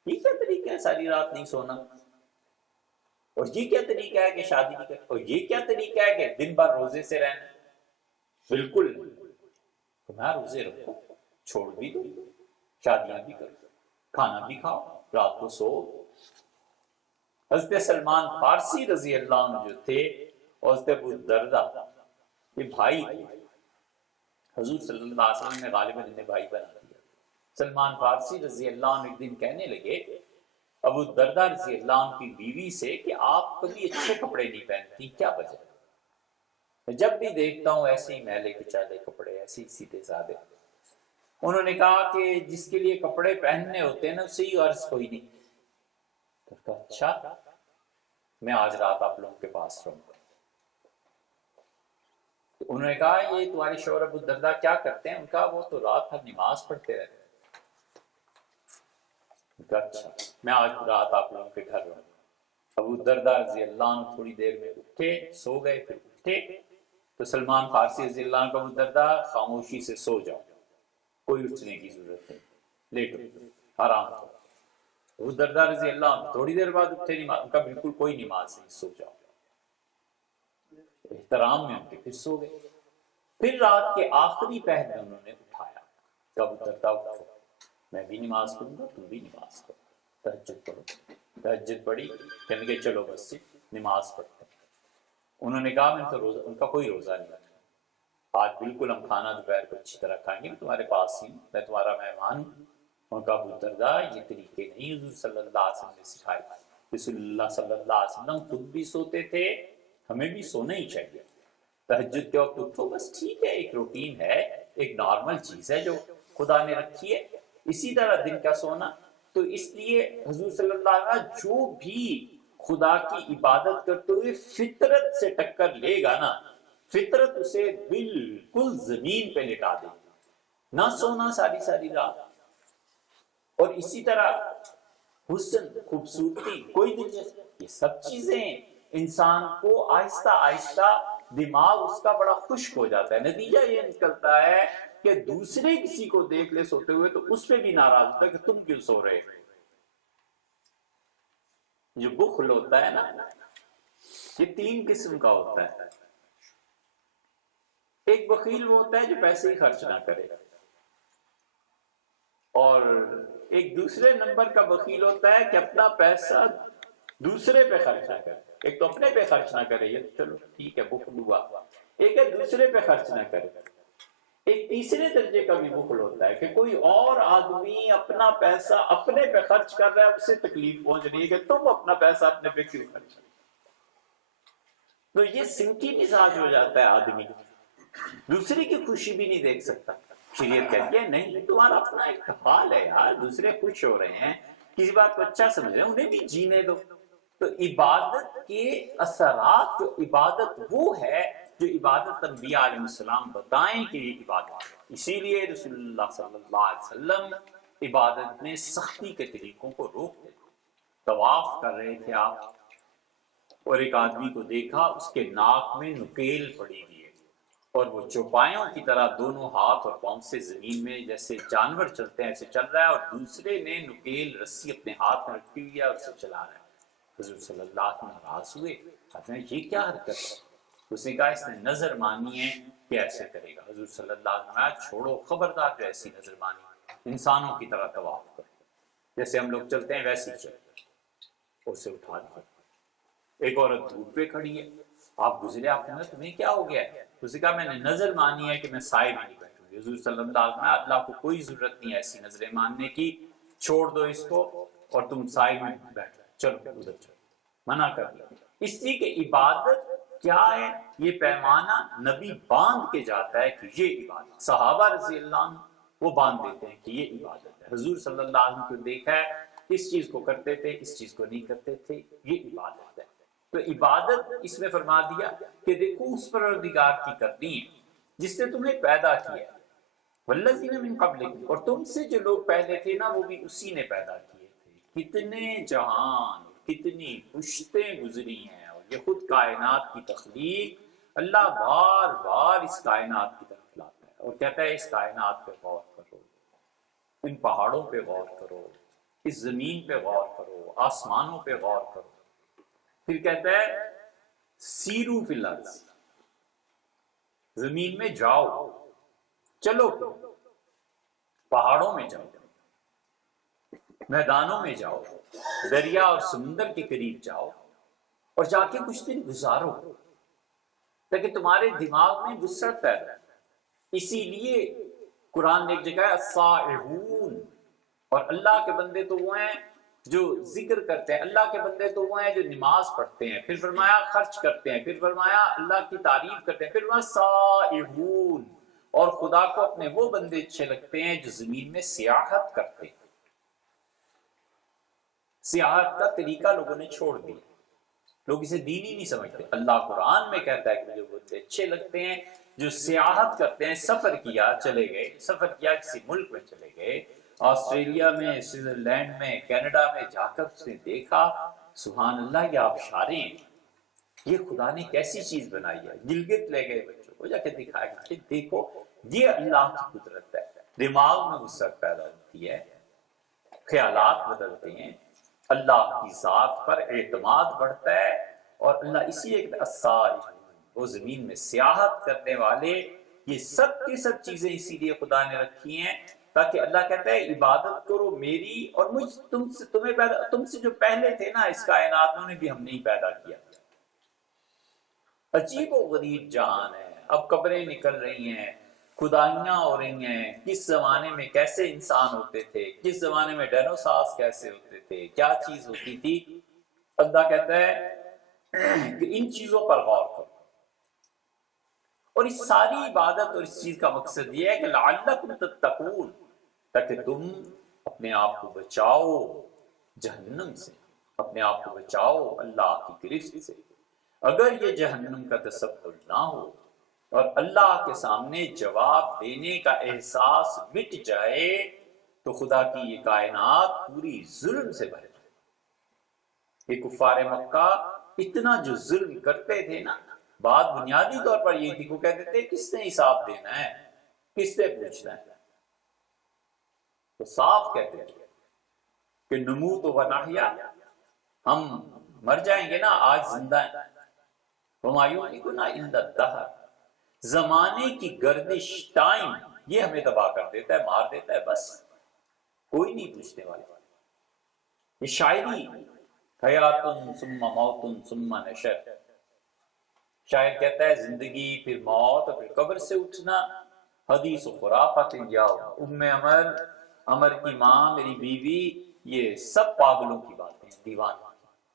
یہ کیا طریقہ ہے ساری رات نہیں سونا، اور یہ کیا طریقہ ہے کہ شادی نہیں کرنا، اور یہ کیا طریقہ ہے کہ دن بھر روزے سے رہنا؟ بالکل نہیں، تمہارا روزے رکھو، چھوڑ بھی دو، شادیاں بھی کرو، کھانا بھی کھاؤ، رات کو سو۔ حضرت سلمان فارسی رضی اللہ عنہ جو تھے اور حضرت ابو دردہ، یہ بھائی تھے، حضور صلی اللہ علیہ وسلم نے غالباً انہیں بھائی بنا دیا۔ سلمان فارسی رضی اللہ عنہ ایک دن کہنے لگے ابو الدرداء رضی اللہ عنہ کی بیوی سے کہ آپ کبھی اچھے کپڑے نہیں پہنتی، کیا وجہ؟ جب بھی دیکھتا ہوں ایسے ہی میلے کچالے کپڑے، ایسے ہی سیدھے سادے۔ انہوں نے کہا کہ جس کے لیے کپڑے پہننے ہوتے ہیں نا اسے ہی غرض کوئی نہیں۔ تو کہا اچھا میں آج رات آپ لوگوں کے پاس رہوں گا۔ تو انہوں نے کہا یہ تمہارے شوہر ابو الدرداء کیا کرتے ہیں؟ ان کا وہ تو رات بھر نماز پڑھتے رہتے ہیں۔ اچھا میں آج رات آپ لوگوں کے گھر رہوں۔ ابو الدرداء رضی اللہ عنہ تھوڑی دیر میں اٹھے، سو گئے، پھر اٹھے تو سلمان فارسی رضی اللہ عنہ کا ابو الدرداء خاموشی سے سو جاؤ، کوئی اٹھنے کی ضرورت نہیں، لیٹو آرام کرو۔ ابو الدرداء رضی اللہ عنہ تھوڑی دیر بعد اٹھے، نماز ان کا بالکل کوئی نماز نہیں، سو جاؤ۔ احترام میں ان کے پھر سو گئے۔ پھر رات کے آخری پہر میں انہوں نے اٹھایا کہ ابو الدرداء اٹھو، میں بھی نماز پڑھوں گا، تم بھی نماز پڑھو، تہجد پڑھو۔ تہجد پڑھی، کہنے کہ چلو بس نماز پڑھتے ہیں۔ انہوں نے کہا میں تو روزہ، ان کا کوئی روزہ نہیں رکھا، آج بالکل ہم کھانا دوپہر کو اچھی طرح کھائیں گے، میں تمہارے پاس ہی ہوں، میں تمہارا مہمان ہوں۔ ان کا ابو الدرداء یہ طریقے نہیں حضور صلی اللہ علیہ وسلم نے سکھائے۔ رسول اللہ صلی اللہ علیہ وسلم خود بھی سوتے تھے، ہمیں بھی سونا ہی چاہیے۔ تہجد کے وقت اٹھو، بس ٹھیک ہے، ایک روٹین ہے، ایک نارمل چیز ہے جو خدا نے رکھی ہے۔ اسی طرح دن کا سونا، تو اس لیے حضور صلی اللہ علیہ وسلم جو بھی خدا کی عبادت کرتے ہوئے فطرت سے ٹکر لے گا نا، فطرت اسے بالکل زمین پہ لٹا دے گی، نہ سونا ساری ساری رات۔ اور اسی طرح حسن، خوبصورتی، کوئی دلچسپی، یہ سب چیزیں انسان کو آہستہ آہستہ دماغ اس کا بڑا خشک ہو جاتا ہے۔ نتیجہ یہ نکلتا ہے کہ دوسرے کسی کو دیکھ لے سوتے ہوئے تو اس پہ بھی ناراض ہوتا ہے کہ تم کیوں سو رہے ہو۔ جو بخل ہوتا ہے نا، یہ 3 قسم کا ہوتا ہے۔ ایک بخیل وہ ہوتا ہے جو پیسے ہی خرچ نہ کرے، اور ایک دوسرے نمبر کا بخیل ہوتا ہے کہ اپنا پیسہ دوسرے پہ خرچ نہ کرے۔ ایک تو اپنے پہ خرچ نہ کرے، یہ چلو ٹھیک ہے بخل ہوا، ایک ہے دوسرے پہ خرچ نہ کرے۔ ایک تیسرے درجے کا بھی بخل ہوتا ہے کہ کوئی اور آدمی اپنا پیسہ اپنے پہ خرچ کر رہا ہے، اسے تکلیف پہنچ رہی ہے کہ تم اپنا پیسہ اپنے پہ کیوں خرچ کرو۔ تو یہ سنکی مزاج ہو جاتا ہے آدمی، دوسرے کی خوشی بھی نہیں دیکھ سکتا۔ شریعت کہتی ہے نہیں، تمہارا اپنا ایک حال ہے یار، دوسرے خوش ہو رہے ہیں، کسی بات کو اچھا سمجھ رہے ہیں، انہیں بھی جینے دو۔ تو عبادت کے اثرات، جو عبادت وہ ہے جو عبادت انبیاء علیہ السلام بتائیں کہ یہ عبادت ہے۔ اسی لیے رسول اللہ صلی اللہ علیہ وسلم عبادت میں سختی کے طریقوں کو روکتے تھے۔ طواف کر رہے تھے آپ، اور ایک آدمی کو دیکھا، اس کے ناک میں نکیل پڑی ہوئی ہے، اور وہ چوپایوں کی طرح دونوں ہاتھ اور پاؤں سے زمین میں جیسے جانور چلتے ہیں ایسے چل رہا ہے، اور دوسرے نے نکیل رسی اپنے ہاتھ میں رکھی ہوئی ہے اور اسے چلا رہا ہے۔ حضور صلی اللہ علیہ وسلم ناراض ہوئے، کہتے ہیں یہ کیا حرکت ہے؟ اس نے کہا اس نے نظر مانی ہے کہ ایسے کرے گا۔ حضور صلی اللہ علیہ وسلم چھوڑو، خبردار جو ایسی نظر مانی، انسانوں کی طرح طواف کرو، جیسے ہم لوگ چلتے ہیں ویسے ہی چلو۔ اسے اٹھا دیا۔ ایک عورت دھوپ پہ کھڑی ہے، آپ گزرے، آپ نے کہا تمہیں کیا ہو گیا ہے؟ اس نے کہا میں نے نظر مانی ہے کہ میں سائے میں نہیں بیٹھوں گی۔ حضور صلی اللہ علیہ وسلم اللہ کو کوئی ضرورت نہیں ہے ایسی نظریں ماننے کی، چھوڑ دو اس کو اور تم سائے میں بیٹھو، چلو ادھر چلو، منع کر دیا۔ اس لیے کہ عبادت کیا ہے، یہ پیمانہ نبی باندھ کے جاتا ہے کہ یہ عبادت، صحابہ رضی اللہ عنہ وہ باندھ دیتے ہیں کہ یہ عبادت ہے۔ حضور صلی اللہ علیہ وسلم کو دیکھا ہے اس چیز کو کرتے تھے، اس چیز کو نہیں کرتے تھے، یہ عبادت ہے۔ تو عبادت اس میں فرما دیا کہ دیکھو اس پروردگار کی کرنی ہے جس نے تمہیں پیدا کیا، والذین من قبلکم، اور تم سے جو لوگ پہلے تھے نا وہ بھی اسی نے پیدا کیے تھے۔ کتنے جہان، کتنی پشتیں گزری ہیں، اور یہ خود کائنات کی تخلیق اللہ بار بار اس کائنات کی طرف لاتا ہے اور کہتا ہے اس کائنات پہ غور کرو، ان پہاڑوں پہ غور کرو، اس زمین پہ غور کرو، آسمانوں پہ غور کرو۔ پھر کہتا ہے سیرو فی الارض، زمین میں جاؤ، چلو، پہاڑوں میں جاؤ، میدانوں میں جاؤ، دریا اور سمندر کے قریب جاؤ، اور جا کے کچھ دن گزارو تاکہ تمہارے دماغ میں وسعت پیدا۔ اسی لیے قرآن نے ایک جگہ الصائحون، اور اللہ کے بندے تو وہ ہیں جو ذکر کرتے ہیں. اللہ کے بندے تو وہ ہیں جو نماز پڑھتے ہیں, پھر فرمایا خرچ کرتے ہیں, پھر فرمایا اللہ کی تعریف کرتے ہیں, پھر فرمایا سائحون, اور خدا کو اپنے وہ بندے اچھے لگتے ہیں جو زمین میں سیاحت کرتے ہیں. سیاحت کا طریقہ لوگوں نے چھوڑ دیا, لوگ اسے دین ہی نہیں سمجھتے. اللہ قرآن میں کہتا ہے کہ جو بندے اچھے لگتے ہیں جو سیاحت کرتے ہیں, سفر کیا چلے گئے, سفر کیا کسی ملک میں چلے گئے, آسٹریلیا میں, سوئٹزرلینڈ میں, کینیڈا میں جا کر اس نے دیکھا سبحان اللہ یہ آبشاریں ہیں, یہ خدا نے کیسی چیز بنائی ہے. گلگت لے گئے بچوں کو, جا کے دکھایا کہ دیکھو یہ اللہ کی قدرت ہے. دماغ میں وسعت پیدا ہوتی ہے, خیالات بدلتے ہیں, اللہ کی ذات پر اعتماد بڑھتا ہے, اور اللہ اسی ایک السائحون, وہ زمین میں سیاحت کرنے والے. یہ سب کی سب چیزیں اسی لیے خدا نے رکھی ہیں تاکہ اللہ کہتا ہے عبادت کرو میری, اور مجھ تم سے جو پہلے تھے نا اس کائنات میں, انہیں بھی ہم نے ہی پیدا کیا. عجیب و غریب جہان ہے. اب قبریں نکل رہی ہیں, خدائیاں ہو رہی ہیں, کس زمانے میں کیسے انسان ہوتے تھے, کس زمانے میں ڈائنوسارز کیسے ہوتے تھے, کیا چیز ہوتی تھی. اللہ کہتا ہے کہ ان چیزوں پر غور کرو, اور اس ساری عبادت اور اس چیز کا مقصد یہ ہے کہ لعلکم تتقون, تاکہ تم اپنے آپ کو بچاؤ جہنم سے, اپنے آپ کو بچاؤ اللہ کی گرفت سے. اگر یہ جہنم کا تصور نہ ہو اور اللہ کے سامنے جواب دینے کا احساس مٹ جائے تو خدا کی یہ کائنات پوری ظلم سے بھر جائے. یہ کفار مکہ اتنا جو ظلم کرتے تھے نا, بات بنیادی طور پر یہ تھی کہ وہ کہتے تھے کس نے حساب دینا ہے, کس سے پوچھنا ہے. تو صاف کہتے تھے کہ نموت و نحیا, ہم مر جائیں گے نا, آج زندہ ہیں. وَمَا إِلَّا الدَّهْرِ, زمانے کی گردش, ٹائم, یہ ہمیں تباہ کر دیتا ہے, مار دیتا ہے, بس کوئی نہیں پوچھنے والا. یہ شاعری حیاتن ثم موتن ثم نشر, شاعر کہتا ہے زندگی پھر موت اور پھر قبر سے اٹھنا. حدیث و خرافت جاؤ, عمر کی ماں, میری بیوی, یہ سب پاگلوں کی باتیں, دیوانوں.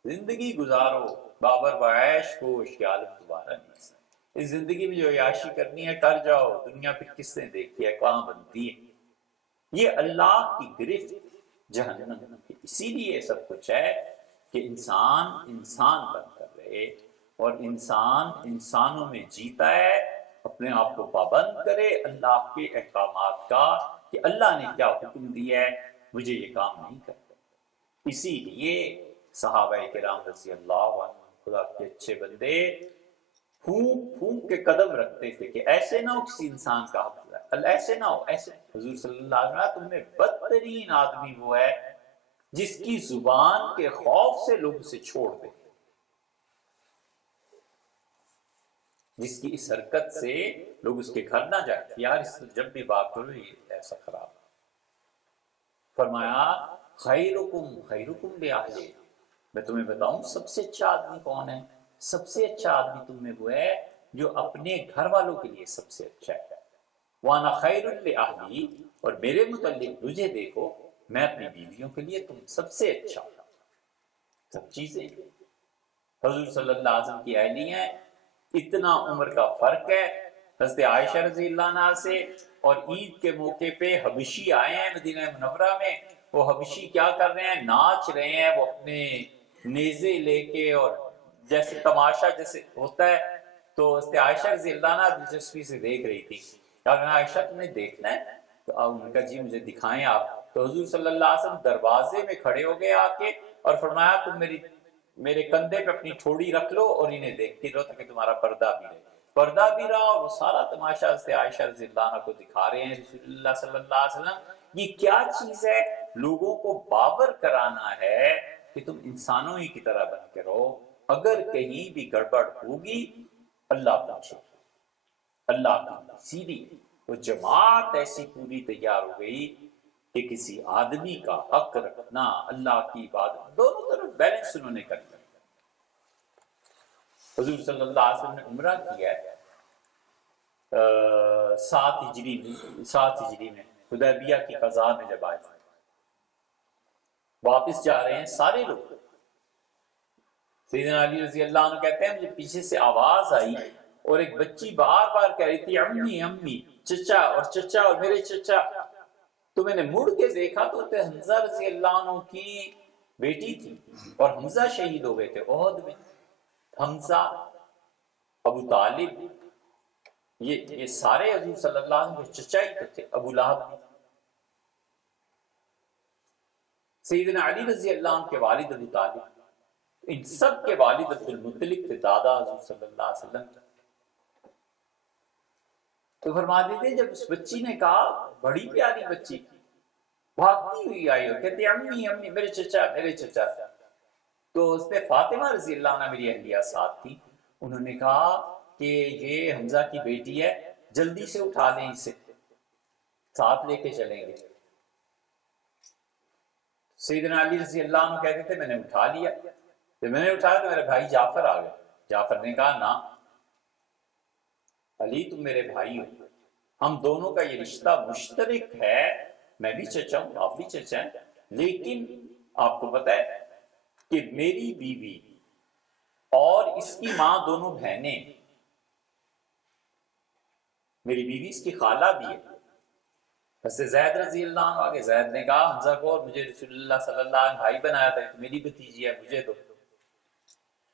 زندگی گزارو بابر بعیش کوش کے عالم دوبارہ نہیں. اس زندگی میں جو عیاشی کرنی ہے کر جاؤ, دنیا پھر کس نے دیکھی ہے, کہاں بنتی ہے. یہ اللہ کی گرفت جہنم کی. اسی لیے سب کچھ ہے کہ انسان بن کر رہے, اور انسان انسانوں میں جیتا ہے, اپنے آپ کو پابند کرے اللہ کے احکامات کا کہ اللہ نے کیا حکم دیا ہے, مجھے یہ کام نہیں کرتا. اسی لیے صحابہ کرام رضی اللہ عنہ, خدا کے اچھے بندے, پھونک پھونک کے قدم رکھتے تھے کہ ایسے نہ ہو کسی انسان کا حق, ایسے نہ ہو, ایسے. حضور صلی اللہ علیہ وسلم, تم میں بدترین آدمی وہ ہے جس کی زبان کے خوف سے لوگ اسے چھوڑ دیں, جس کی اس حرکت سے لوگ اس کے گھر نہ جائیں. یار اس جب بھی بات کرو یہ ایسا خراب. فرمایا خیرکم لأہلہ, میں تمہیں بتاؤں سب سے اچھا آدمی کون ہے. سب سے اچھا آدمی تم میں وہ ہے جو اپنے گھر والوں کے لیے سب سے اچھا ہے. وانا خیر لأہلی, اور میرے متعلق مجھے دیکھو, میں اپنی بیویوں کے لیے تم سب سے اچھا ہوں. سب چیزیں حضور صلی اللہ علیہ وسلم کی اہلی ہیں. اتنا عمر کا فرق ہے حضرت عائشہ رضی اللہ عنہا سے, اور عید کے موقع پہ حبشی آئے ہیں مدینہ منورہ میں. وہ حبشی کیا کر رہے ہیں, ناچ رہے ہیں, وہ اپنے نیزے لے کے, اور جیسے تماشا جیسے ہوتا ہے. تو حضرت عائشہ رضی اللہ عنہا دلچسپی سے دیکھ رہی تھی. عائشہ تمہیں دیکھنا ہے؟ تو انہوں نے کہا جی مجھے دکھائیں آپ. تو حضور صلی اللہ علیہ وسلم دروازے میں کھڑے ہو گئے آ کے, اور فرمایا تم میرے کندھے پہ اپنی ٹھوڑی رکھ لو اور انہیں دیکھتی رہو تاکہ تمہارا پردہ بھی رہے. پردہ بھی رہا, اور وہ سارا تماشا حضرت عائشہ رضی اللہ عنہ کو دکھا رہے ہیں رسول اللہ صلی اللہ علیہ وسلم. یہ کیا چیز ہے؟ لوگوں کو باور کرانا ہے کہ تم انسانوں ہی کی طرح بن کے رہو, اگر کہیں بھی گڑبڑ ہوگی اللہ پوچھے. اللہ کی سیدھی وہ جماعت ایسی پوری تیار ہو گئی کہ کسی آدمی کا حق رکھنا, اللہ کی عبادت, دونوں طرف بیلنس انہوں نے کر دیا. حضور صلی اللہ علیہ وسلم نے عمرہ کیا ہے 7 ہجری میں حدیبیہ کی قضاء میں جب آئے. واپس جا رہے ہیں سارے لوگ. سیدنا علی رضی اللہ عنہ کہتے ہیں مجھے پیچھے سے آواز آئی اور ایک بچی بار بار کہہ رہی تھی امی امی، چچا اور میرے چچا. تو میں نے مڑ کے دیکھا تو حمزہ رضی اللہ عنہ کی بیٹی تھی، اور حمزہ شہید ہو گئے تھے احد میں. حمزہ، ابو طالب، یہ سارے حضور صلی اللہ علیہ وسلم کے چچا ہی تو تھے. ابو لہب بھی. سیدنا علی رضی اللہ عنہ کے والد ابو طالب، ان سب کے والد عبد المطلب تھے، دادا حضور صلی اللہ علیہ وسلم. تو فرماتے تھے جب اس بچی نے کہا، بڑی پیاری بچی بھاگتی ہوئی آئی اور کہتی امی امی، میرے چچا میرے چچا. تو اس پہ فاطمہ رضی اللہ عنہ میری اہلیہ ساتھ تھی، انہوں نے کہا کہ یہ حمزہ کی بیٹی ہے، جلدی سے اٹھا لیں اسے، ساتھ لے کے چلیں گے. سیدنا علی رضی اللہ عنہ کہتے تھے میں نے اٹھا لیا. جب میں نے اٹھایا تو میرے بھائی جعفر آ گئے. جعفر نے کہا نہ علی، تم میرے بھائی ہو، ہم دونوں کا یہ رشتہ مشترک ہے، میں بھی چچا ہوں آپ بھی چچا ہیں، لیکن آپ کو پتہ ہے کہ میری بیوی اور اس کی ماں دونوں بہنیں، میری بیوی اس کی خالہ بھی ہے. بس زید رضی اللہ عنہ آگے، زید نے کہا حمزہ کو، اور مجھے رسول اللہ صلی اللہ علیہ وسلم بھائی بنایا تھا، میری بھتیجی ہے مجھے دو.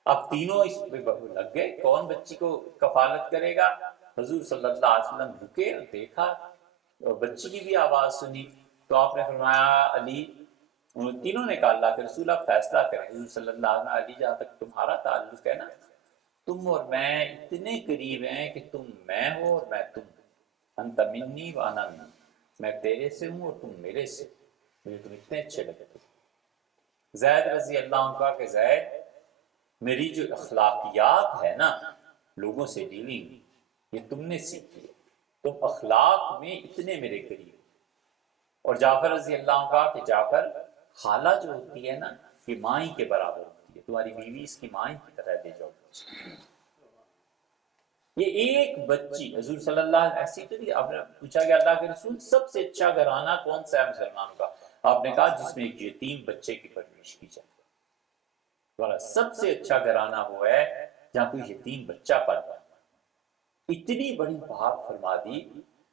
اب تینوں اس پہ لگ گئے، کون بچی کو کفالت کرے گا. حضور صلی اللہ علیہ وسلم رکے اور دیکھا اور بچی کی بھی آواز سنی. تو آپ نے فرمایا علی، ان تینوں نے کہا اللہ کے رسول آپ فیصلہ کریں. حضور صلی اللہ علیہ وسلم، علی جہاں تک تمہارا تعلق ہے نا، تم اور میں اتنے قریب ہیں کہ تم میں ہو اور میں تم. انت منی و انا منک، میں تیرے سے ہوں اور تم میرے سے، مجھے تم اتنے اچھے لگتے. زید رضی اللہ عنہ کا کہ زید، میری جو اخلاقیات ہے نا لوگوں سے ڈیلنگ، یہ تم نے سیکھی ہے، تم اخلاق میں اتنے میرے قریب. اور جعفر رضی اللہ عنہ کا کہ جعفر، خالہ جو ہوتی ہے نا یہ ماں ہی کے برابر ہوتی ہے، تمہاری بیوی اس کی ماں ہی کی طرح لے جاؤ. یہ ایک بچی حضور صلی اللہ علیہ وسلم ایسی تو نہیں. آپ نے پوچھا کہ اللہ کے رسول سب سے اچھا گھرانہ کون سا ہے مسلمانوں کا؟ آپ نے کہا جس میں ایک یتیم بچے کی پرورش کی جائے. سب سے اچھا گھرانہ وہ ہے جہاں کوئی یتیم بچہ پل رہا ہے. اتنی بڑی بات فرما دی.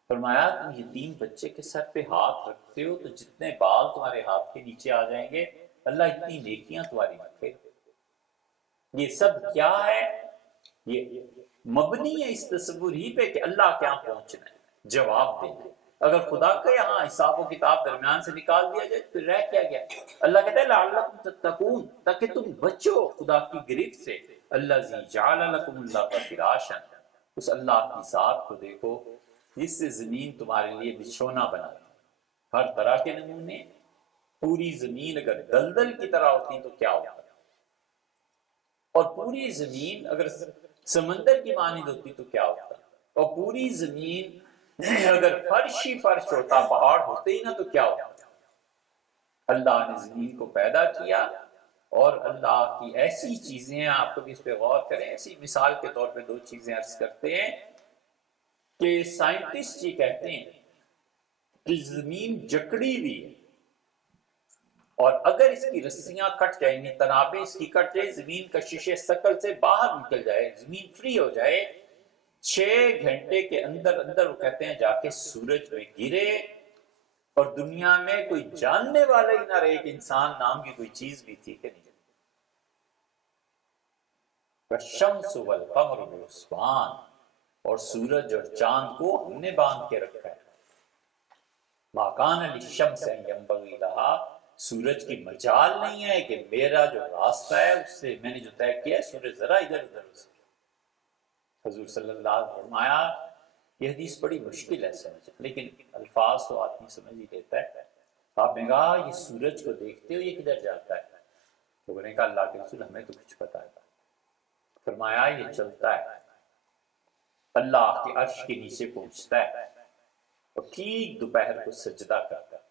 فرمایا تم یتیم بچے کے سر پہ ہاتھ رکھتے ہو تو جتنے بال تمہارے ہاتھ کے نیچے آ جائیں گے اللہ اتنی نیکیاں تمہاری رکھے. یہ سب کیا ہے؟ یہ مبنی ہے اس تصور ہی پہ کہ اللہ کیا پہنچنا ہے، جواب دینا ہے. اگر خدا کا یہاں حساب و کتاب درمیان سے نکال دیا جائے تو رہ کیا گیا؟ اللہ کہتا ہے لعلکم تتقون، تاکہ تم بچو خدا کی گرفت سے. الذی جعل لکم الارض فراشا، اس اللہ کی ذات کو دیکھو جس سے زمین تمہارے لیے بچھونا بنا دی. ہر طرح کے نمونے. پوری زمین اگر دلدل کی طرح ہوتی تو کیا ہوتا، اور پوری زمین اگر سمندر کی مانند ہوتی تو کیا ہوتا، اور پوری زمین اگر فرش ہی فرش ہوتا، پہاڑ ہوتے ہی نہ تو کیا ہوتا. اللہ نے زمین کو پیدا کیا، اور اللہ کی ایسی چیزیں، آپ کو بھی اس پہ غور کریں. ایسی مثال کے طور پہ دو چیزیں عرض کرتے ہیں کہ سائنٹسٹ یہ کہتے ہیں کہ زمین جکڑی ہوئی ہے، اور اگر اس کی رسیاں کٹ جائیں، یعنی تنابیں اس کی کٹ جائیں، زمین کا شیشے ثقل سے باہر نکل جائے، زمین فری ہو جائے، 6 گھنٹے کے اندر اندر وہ کہتے ہیں جا کے سورج میں گرے، اور دنیا میں کوئی جاننے والا ہی نہ رہے کہ انسان نام کی کوئی چیز بھی تھی کہ نہیں. والشمس والقمر بحسبان، اور سورج اور چاند کو ہم نے باندھ کے رکھا ہے. ما کان للشمس ان ينبغي لها، سورج کی مجال نہیں ہے کہ میرا جو راستہ ہے اس سے میں نے جو طے کیا ہے سورج ذرا ادھر ادھر ہو سکے. حضور صلی اللہ علیہ وسلم فرمایا، یہ حدیث بڑی مشکل ہے سمجھ، لیکن الفاظ تو آدمی سمجھ ہی لیتا ہے. آپ نے کہا یہ سورج کو دیکھتے ہو یہ کدھر جاتا ہے؟ لوگوں نے کہا اللہ کے رسول ہمیں تو کچھ پتا ہے. فرمایا یہ چلتا ہے، اللہ کے عرش کے نیچے پہنچتا ہے، اور ٹھیک دوپہر کو سجدہ کرتا ہے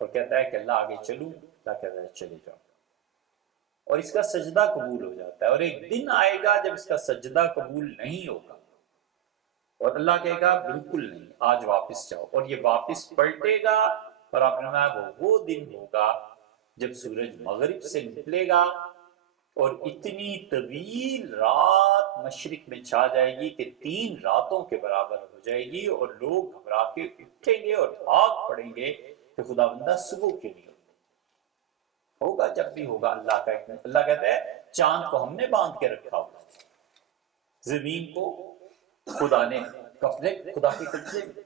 اور کہتا ہے کہ اللہ آگے چلوں، اللہ کہتا ہے چلے جاؤ، اور اس کا سجدہ قبول ہو جاتا ہے. اور ایک دن آئے گا جب اس کا سجدہ قبول نہیں ہوگا، اور اللہ کہے گا بالکل نہیں، آج واپس جاؤ، اور یہ واپس پلٹے گا. اور آپ نے وہ دن ہوگا جب سورج مغرب سے نکلے گا اور اتنی طویل رات مشرق میں چھا جائے گی کہ 3 راتوں کے برابر ہو جائے گی، اور لوگ گھبرا کے اٹھیں گے اور بھاگ پڑیں گے کہ خدا بندہ صبح کیوں نہیں ہوگا؟ جب بھی ہوگا اللہ کا حکم۔ اللہ کہتا ہے چاند کو ہم نے باندھ کے رکھا ہوگا، زمین کو خدا نے اپنے خدا کے قبضے میں۔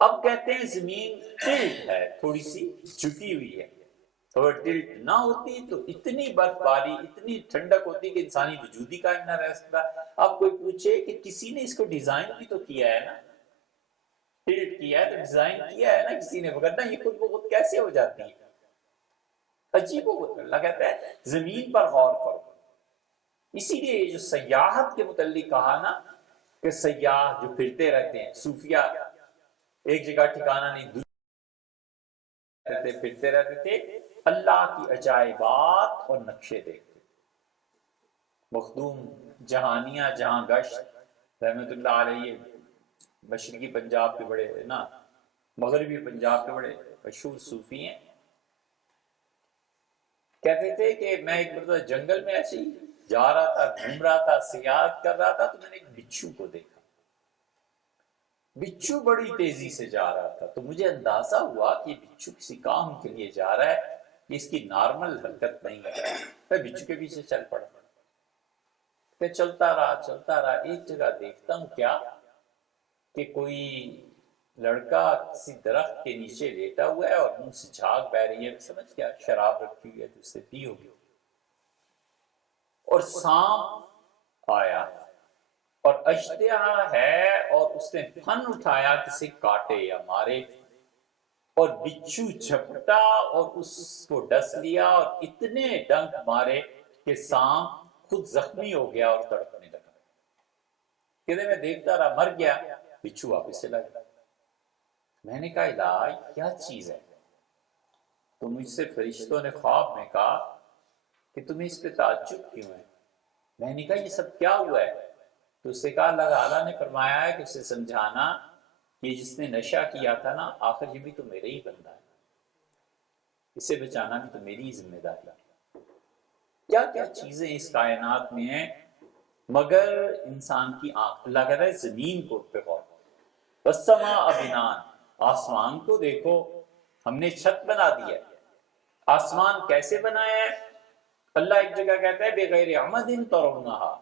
اب کہتے ہیں زمین ٹلٹ ہے، تھوڑی سی جھکی ہوئی ہے، اور ٹلٹ نہ ہوتی تو اتنی برف باری، اتنی ٹھنڈک ہوتی کہ انسانی وجود ہی قائم نہ رہ سکتا۔ اب کوئی پوچھے کہ کسی نے اس کو ڈیزائن بھی تو کیا ہے نا، ٹلٹ کیا ہے تو ڈیزائن کیا ہے نا کسی نے، وگرنہ یہ خود بخود کیسے ہو جاتی ہے؟ عجیب و اللہ کہتا ہے زمین پر غور کرو۔ اسی لیے جو سیاحت کے متعلق کہا نا کہ سیاح جو پھرتے رہتے ہیں، صوفیہ ایک جگہ ٹھکانہ نہیں، پھرتے رہتے تھے، اللہ کی عجائبات اور نقشے دیکھتے۔ مخدوم جہانیاں جہاں گشت رحمت اللہ علیہ مشرقی پنجاب کے بڑے نا مغربی پنجاب کے بڑے مشہور صوفی ہیں، کہتے تھے کہ میں ایک مرتبہ جنگل میں ایسے ہی جا رہا تھا، گھوم رہا تھا، سیاحت کر رہا تھا، تو میں نے ایک بچھو کو دیکھا۔ بچھو بڑی تیزی سے جا رہا تھا، تو مجھے اندازہ ہوا کہ یہ بچھو کسی کام کے لیے جا رہا ہے، اس کی نارمل حرکت نہیں ہے۔ میں بچھو کے پیچھے چل پڑا، کہ چلتا رہا، ایک جگہ دیکھتا ہوں کیا کہ کوئی لڑکا کسی درخت کے نیچے لیٹا ہوا ہے اور منہ سے جھاگ بہ رہی ہے، میں سمجھ گیا شراب رکھی ہوئی ہے تو اس سے پی ہوگی، اور سانپ آیا اور اشتہا ہے اور اس نے پھن اٹھایا کسی کاٹے یا مارے، اور بچھو جھپٹا اور اس کو ڈس لیا اور اتنے ڈنک مارے کہ سانپ خود زخمی ہو گیا اور تڑپنے لگا۔ کہتے میں دیکھتا رہا، مر گیا، بچھو واپس چلا گیا۔ میں نے کہا الہی کیا چیز ہے؟ تو مجھ سے فرشتوں نے خواب میں کہا کہ تمہیں اس پہ تعجب کیوں ہے؟ میں نے کہا یہ سب کیا ہوا ہے؟ تو اس سے کہا اللہ تعالیٰ نے فرمایا ہے کہ اسے سمجھانا کہ جس نے نشہ کیا تھا نا، آخر یہ بھی تو میرے ہی بندہ ہے، اسے بچانا بھی تو میری ہی ذمہ داری ہے۔ کیا کیا چیزیں اس کائنات میں ہیں مگر انسان کی آنکھ۔ اللہ کہتا ہے زمین کو پہ غور، والسماء بناء، آسمان کو دیکھو، ہم نے چھت بنا دی ہے۔ آسمان کیسے بنایا ہے؟ اللہ ایک جگہ کہتا ہے بغیر عمد ترونہا،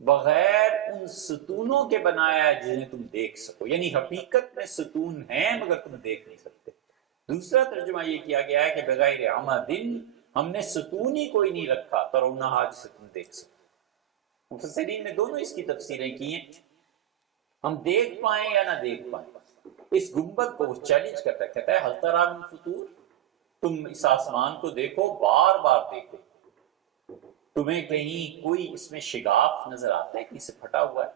بغیر ان ستونوں کے بنایا ہے جنہیں تم دیکھ سکو، یعنی حقیقت میں ستون ہیں مگر تم دیکھ نہیں سکتے۔ دوسرا ترجمہ یہ کیا گیا ہے کہ بغیر عمد، ہم نے ستون ہی کوئی نہیں رکھا ترونہا جسے تم دیکھ سکو۔ مفسرین نے دونوں اس کی تفسیریں کی ہیں، ہم دیکھ پائیں یا نہ دیکھ پائیں۔ اس گنبد کو وہ چیلنج کرتا ہے، کہتا ہے حل تری من فطور، تم اس آسمان کو دیکھو، بار بار دیکھو، تمہیں کہیں کوئی اس میں شگاف نظر آتا ہے کہ اسے پھٹا ہوا ہے؟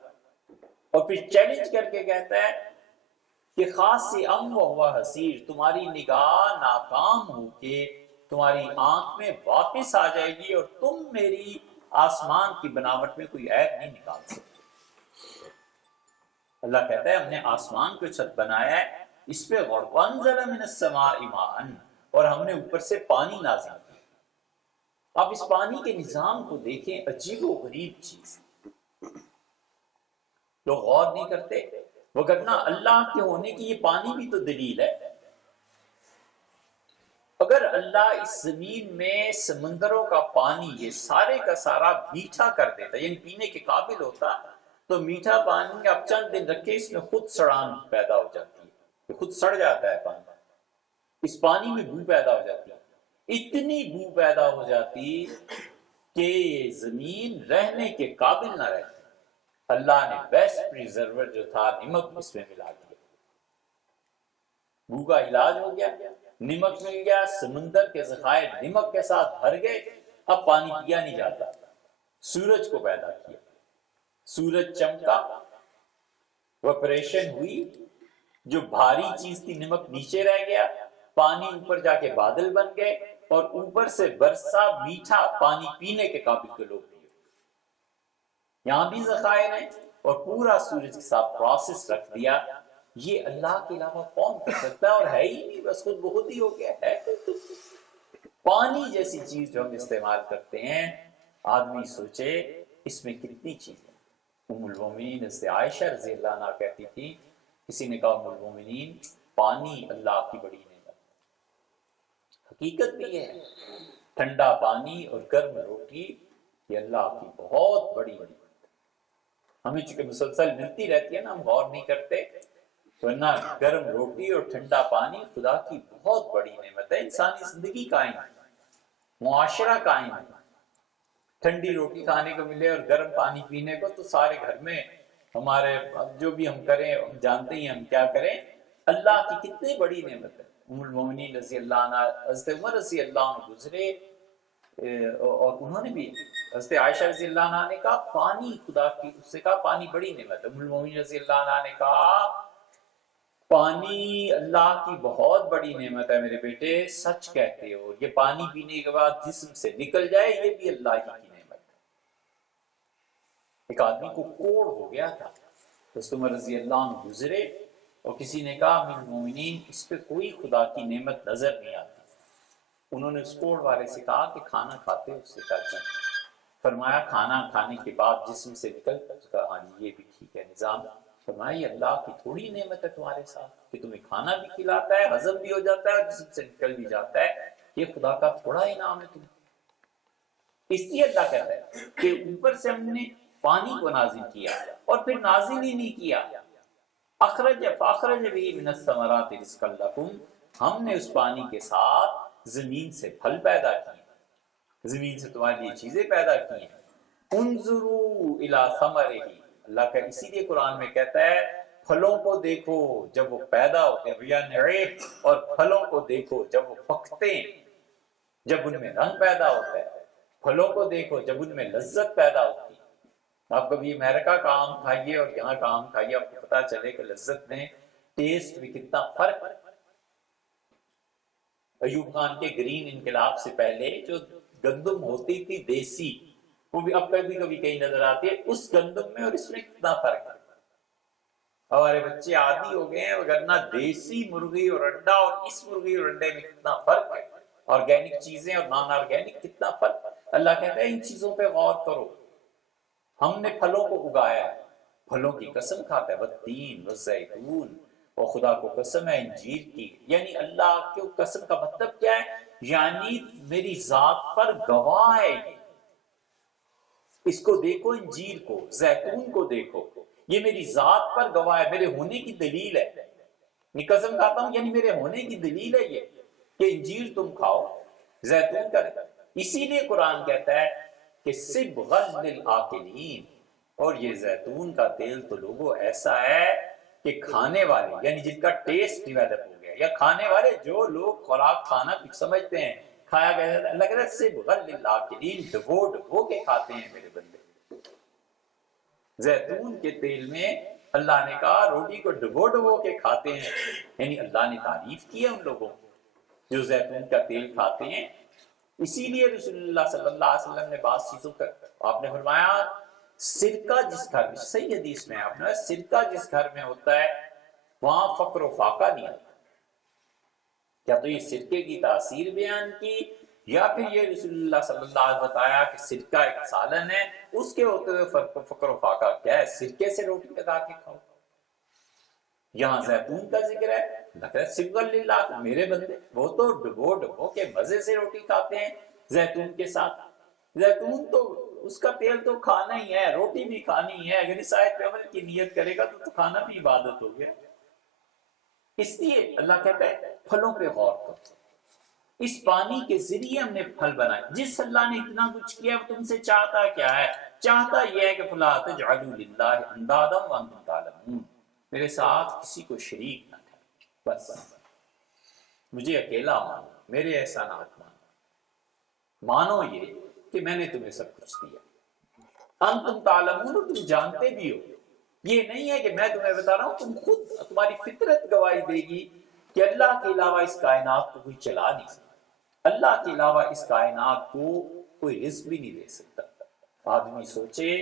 اور پھر چیلنج کر کے کہتا ہے کہ خاص سے ام و ہوا حسیر، تمہاری نگاہ ناکام ہو کے تمہاری آنکھ میں واپس آ جائے گی اور تم میری آسمان کی بناوٹ میں کوئی عیب نہیں نکال سکتے۔ اللہ کہتا ہے ہم نے آسمان کو چھت بنایا ہے، اس پہ غور، وانزل من السماء ماء، اور ہم نے اوپر سے پانی نازل کیا۔ آپ اس پانی کے نظام کو دیکھیں، عجیب و غریب چیز، لوگ غور نہیں کرتے، وگرنہ اللہ کے ہونے کی یہ پانی بھی تو دلیل ہے۔ اگر اللہ اس زمین میں سمندروں کا پانی یہ سارے کا سارا میٹھا کر دیتا، یعنی پینے کے قابل ہوتا، تو میٹھا پانی اب چند دن رکھے اس میں خود سڑان پیدا ہو جاتی ہے، خود سڑ جاتا ہے پانی، اس پانی میں بو پیدا ہو جاتی ہے، اتنی بو پیدا ہو جاتی کہ زمین رہنے کے قابل نہ رہتی۔ اللہ نے بیسٹ پریزرور جو تھا نمک اس میں ملا دیا، بو کا علاج ہو گیا، نمک مل گیا، سمندر کے ذخائر نمک کے ساتھ بھر گئے، اب پانی پیا نہیں جاتا۔ سورج کو پیدا کیا، سورج چمکا، وپریشن ہوئی، جو بھاری چیز تھی نمک نیچے رہ گیا، پانی اوپر جا کے بادل بن گئے، اور اوپر سے برسا میٹھا پانی پینے کے قابل کے لوگ پیے۔ یہاں بھی ذخائر ہیں اور پورا سورج کے ساتھ پروسیس رکھ دیا۔ یہ اللہ کے علاوہ کون کر سکتا ہے؟ اور ہے ہی نہیں، بس خود بخود ہی ہو گیا ہے۔ پانی جیسی چیز جو ہم استعمال کرتے ہیں، آدمی سوچے اس میں کتنی چیزیں۔ ام المومنین حضرت عائشہ رضی اللہ عنہا کہتی تھی، کسی نے کہا ام المومنین پانی اللہ کی بڑی نعمت، حقیقت بھی ہے، ٹھنڈا پانی اور گرم روٹی یہ اللہ کی بہت بڑی نعمت ہے۔ ہمیں چونکہ مسلسل ملتی رہتی ہے نا، ہم غور نہیں کرتے، ورنہ گرم روٹی اور ٹھنڈا پانی خدا کی بہت بڑی نعمت ہے۔ انسانی زندگی قائم ہے، معاشرہ قائم ہے، ٹھنڈی روٹی کھانے کو ملے اور گرم پانی پینے کو، تو سارے گھر میں ہمارے جو بھی ہم کریں، ہم جانتے ہیں ہم کیا کریں، اللہ کی کتنی بڑی نعمت ہے۔ ام المومنین رضی اللہ عنہ، حضرت عمر رضی اللہ عنہ گزرے اور انہوں نے بھی، حضرت عائشہ رضی اللہ عنہ نے کہا پانی خدا کی، اس سے کہا پانی بڑی نعمت ہے۔ ام المومنین رضی اللہ عنہ نے کہا پانی اللہ کی بہت بڑی نعمت ہے میرے بیٹے، سچ کہتے ہو، یہ پانی پینے کے بعد جسم سے نکل جائے یہ بھی اللہ کی نعمت ہے۔ ایک آدمی کو کوڑ ہو گیا تھا، حضرت عمر رضی اللہ عنہ گزرے اور کسی نے کہا امیر المومنین اس پہ کوئی خدا کی نعمت نظر نہیں آتی۔ انہوں نے اس کوڑ والے سے کہا کہ کھانا کھاتے ہو؟ اس سے کہا جی۔ فرمایا کھانا کھانے کے بعد جسم سے نکلتا؟ اس کا ہاں جی یہ بھی ٹھیک ہے نظام۔ فرمایا یہ اللہ کی تھوڑی نعمت ہے تمہارے ساتھ کہ تمہیں کھانا بھی کھلاتا ہے، ہضم بھی ہو جاتا ہے اور جسم سے نکل بھی جاتا ہے، یہ خدا کا تھوڑا انعام ہے تمہیں۔ اس لیے اللہ کہتا ہے کہ اوپر سے ہم نے پانی کو نازل کیا اور پھر نازل ہی نہیں کیا، فاخرج به من الثمرات رزقا لکم، ہم نے اس پانی کے ساتھ زمین سے پھل پیدا کیے، زمین سے تمہارے لیے چیزیں پیدا کی ہیں۔ انظروا الی ثمرہ، اللہ کا اسی لیے قرآن میں کہتا ہے پھلوں کو دیکھو جب وہ پیدا ہوتے ہیں، وینعہ، اور پھلوں کو دیکھو جب وہ پکتے ہیں، جب ان میں رنگ پیدا ہوتا ہے، پھلوں کو دیکھو جب ان میں لذت پیدا ہوتی ہے۔ آپ کبھی امریکہ کا آم کھائیے اور یہاں کا آم کھائیے، آپ کو پتا چلے کہ لذت میں، ٹیسٹ میں کتنا فرق ہے۔ ایوب خان کے گرین انقلاب سے پہلے جو گندم ہوتی تھی دیسی، وہ بھی اب کبھی کبھی کہیں نظر آتی ہے، اس گندم میں اور اس میں کتنا فرق ہے۔ ہمارے بچے عادی ہو گئے ہیں، وگرنہ دیسی مرغی اور انڈا اور اس مرغی اور انڈے میں کتنا فرق ہے، آرگینک چیزیں اور نان آرگینک کتنا فرق ہے۔ اللہ کہتا ہے ان چیزوں پہ غور کرو، ہم نے پھلوں کو اگایا ہے، پھلوں کی قسم کھاتا ہے، والتین والزیتون، اور خدا کو قسم ہے انجیر کی، یعنی اللہ کی قسم کا مطلب کیا ہے؟ یعنی میری ذات پر گواہ ہے یہ، اس کو دیکھو، انجیر کو، زیتون کو دیکھو، یہ میری ذات پر گواہ ہے، میرے ہونے کی دلیل ہے، میں قسم کھاتا ہوں یعنی میرے ہونے کی دلیل ہے یہ کہ انجیر تم کھاؤ، زیتون کا۔ اسی لیے قرآن کہتا ہے کہ صبغا للآکلین، اور یہ زیتون کا تیل تو لوگوں ایسا ہے کہ کھانے والے، یعنی جن کا ٹیسٹ ڈیولپ ہو گیا، یا کھانے والے جو لوگ خوراک کھانا کچھ سمجھتے ہیں، کھایا گیا ہے، اللہ کہتا ہے صبغا للآکلین، ڈبو ڈبو کے کھاتے ہیں میرے بندے۔ زیتون کے تیل میں اللہ نے کہا روٹی کو ڈبو ڈبو کے کھاتے ہیں، یعنی اللہ نے تعریف کی ہے ان لوگوں جو زیتون کا تیل کھاتے ہیں۔ اسی لیے رسول اللہ صلی اللہ علیہ وسلم نے بعض چیزوں کا، آپ نے فرمایا سرکہ جس گھر میں، صحیح حدیث میں آپ نے سرکہ جس گھر میں ہوتا ہے وہاں فقر و فاقہ نہیں آتا۔ کیا تو یہ سرکے کی تاثیر بیان کی، یا پھر یہ رسول اللہ صلی اللہ علیہ وسلم بتایا کہ سرکہ ایک سالن ہے، اس کے ہوتے ہوئے فقر و فاقہ کیا ہے؟ سرکے سے روٹی لگا کے کھاؤ۔ یہاں زیتون کا ذکر ہے، لگتا ہے صبغا للہ، میرے بندے وہ تو ڈبو ڈبو کے مزے سے روٹی کھاتے ہیں زیتون کے ساتھ۔ زیتون تو اس کا تیل تو کھانا ہی ہے، روٹی بھی کھانی ہے، اگر اس آیت پہ عمل کی نیت کرے گا تو کھانا بھی عبادت ہو گیا۔ اس لیے اللہ کہتا ہے پھلوں پہ غور کرو، اس پانی کے ذریعے ہم نے پھل بنائے۔ جس اللہ نے اتنا کچھ کیا وہ تم سے چاہتا کیا ہے؟ چاہتا یہ ہے کہ فلا تجعلوا للہ اندادا وانتم تعلمون، میرے ساتھ کسی کو شریک نہ کرو، بس مجھے اکیلا مانو، میرے احسانات مانو یہ کہ میں نے تمہیں سب کچھ دیا، انتم تعلمون، تم جانتے بھی ہو۔ یہ نہیں ہے کہ میں تمہیں بتا رہا ہوں، تم خود، تمہاری فطرت گواہی دے گی کہ اللہ کے علاوہ اس کائنات کو کوئی چلا نہیں سکتا، اللہ کے علاوہ اس کائنات کو کوئی رزق بھی نہیں دے سکتا۔ آدمی سوچے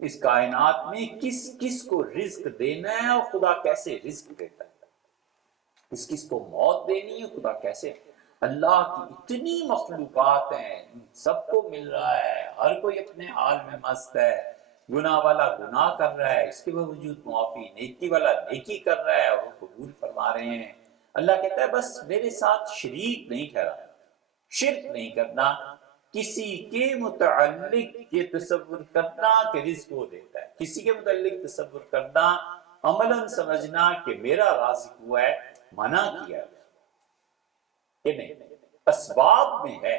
اس کائنات میں کس کس کو رزق دینا ہے اور خدا کیسے رزق دیتا ہے، کس کس کو موت دینی ہے خدا کیسے۔ اللہ کی اتنی مخلوقات ہیں، سب کو مل رہا ہے، ہر کوئی اپنے حال میں مست ہے، گناہ والا گناہ کر رہا ہے، اس کے باوجود معافی، نیکی والا نیکی کر رہا ہے اور وہ قبول فرما رہے ہیں۔ اللہ کہتا ہے بس میرے ساتھ شریک نہیں ٹھہرا، شرک نہیں کرنا، کسی کے متعلق یہ تصور کرنا کہ رزق وہ دیتا ہے، کسی کے متعلق تصور کرنا، عملاً سمجھنا کہ میرا رازق ہوا ہے، منع کیا ہے کہ نہیں، اسباب میں ہے،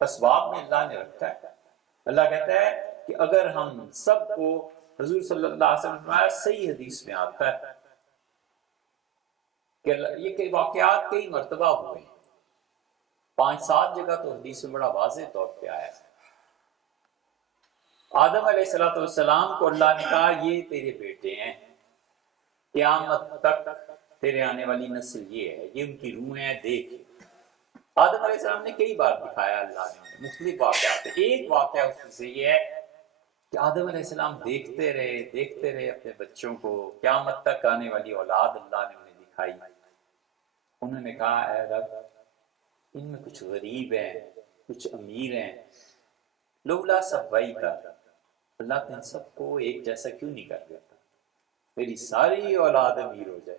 اسباب میں اللہ نے رکھا ہے۔ اللہ کہتا ہے کہ اگر ہم سب کو، حضور صلی اللہ علیہ وسلم فرمایا، صحیح حدیث میں آتا ہے کہ یہ کہ واقعات کئی مرتبہ ہوئے ہیں، 5-7 جگہ تو حدیث میں بڑا واضح طور پہ آیا ہے۔ آدم علیہ السلام کو اللہ نے کہا یہ تیرے بیٹے ہیں، قیامت تک تیرے آنے والی نسل یہ ہے، یہ ان کی روحیں ہیں، دیکھ۔ آدم علیہ السلام نے کئی بار دکھایا اللہ نے مختلف واقعات۔ ایک واقعہ اس سے یہ ہے کہ آدم علیہ السلام دیکھتے رہے اپنے بچوں کو، قیامت تک آنے والی اولاد اللہ نے انہیں دکھائی۔ انہوں نے کہا اے رب ان میں کچھ غریب ہیں، کچھ امیر ہیں، لولا سویت، اللہ تو ان سب کو ایک جیسا کیوں نہیں کر دیتا، میری ساری اولاد امیر ہو جائے،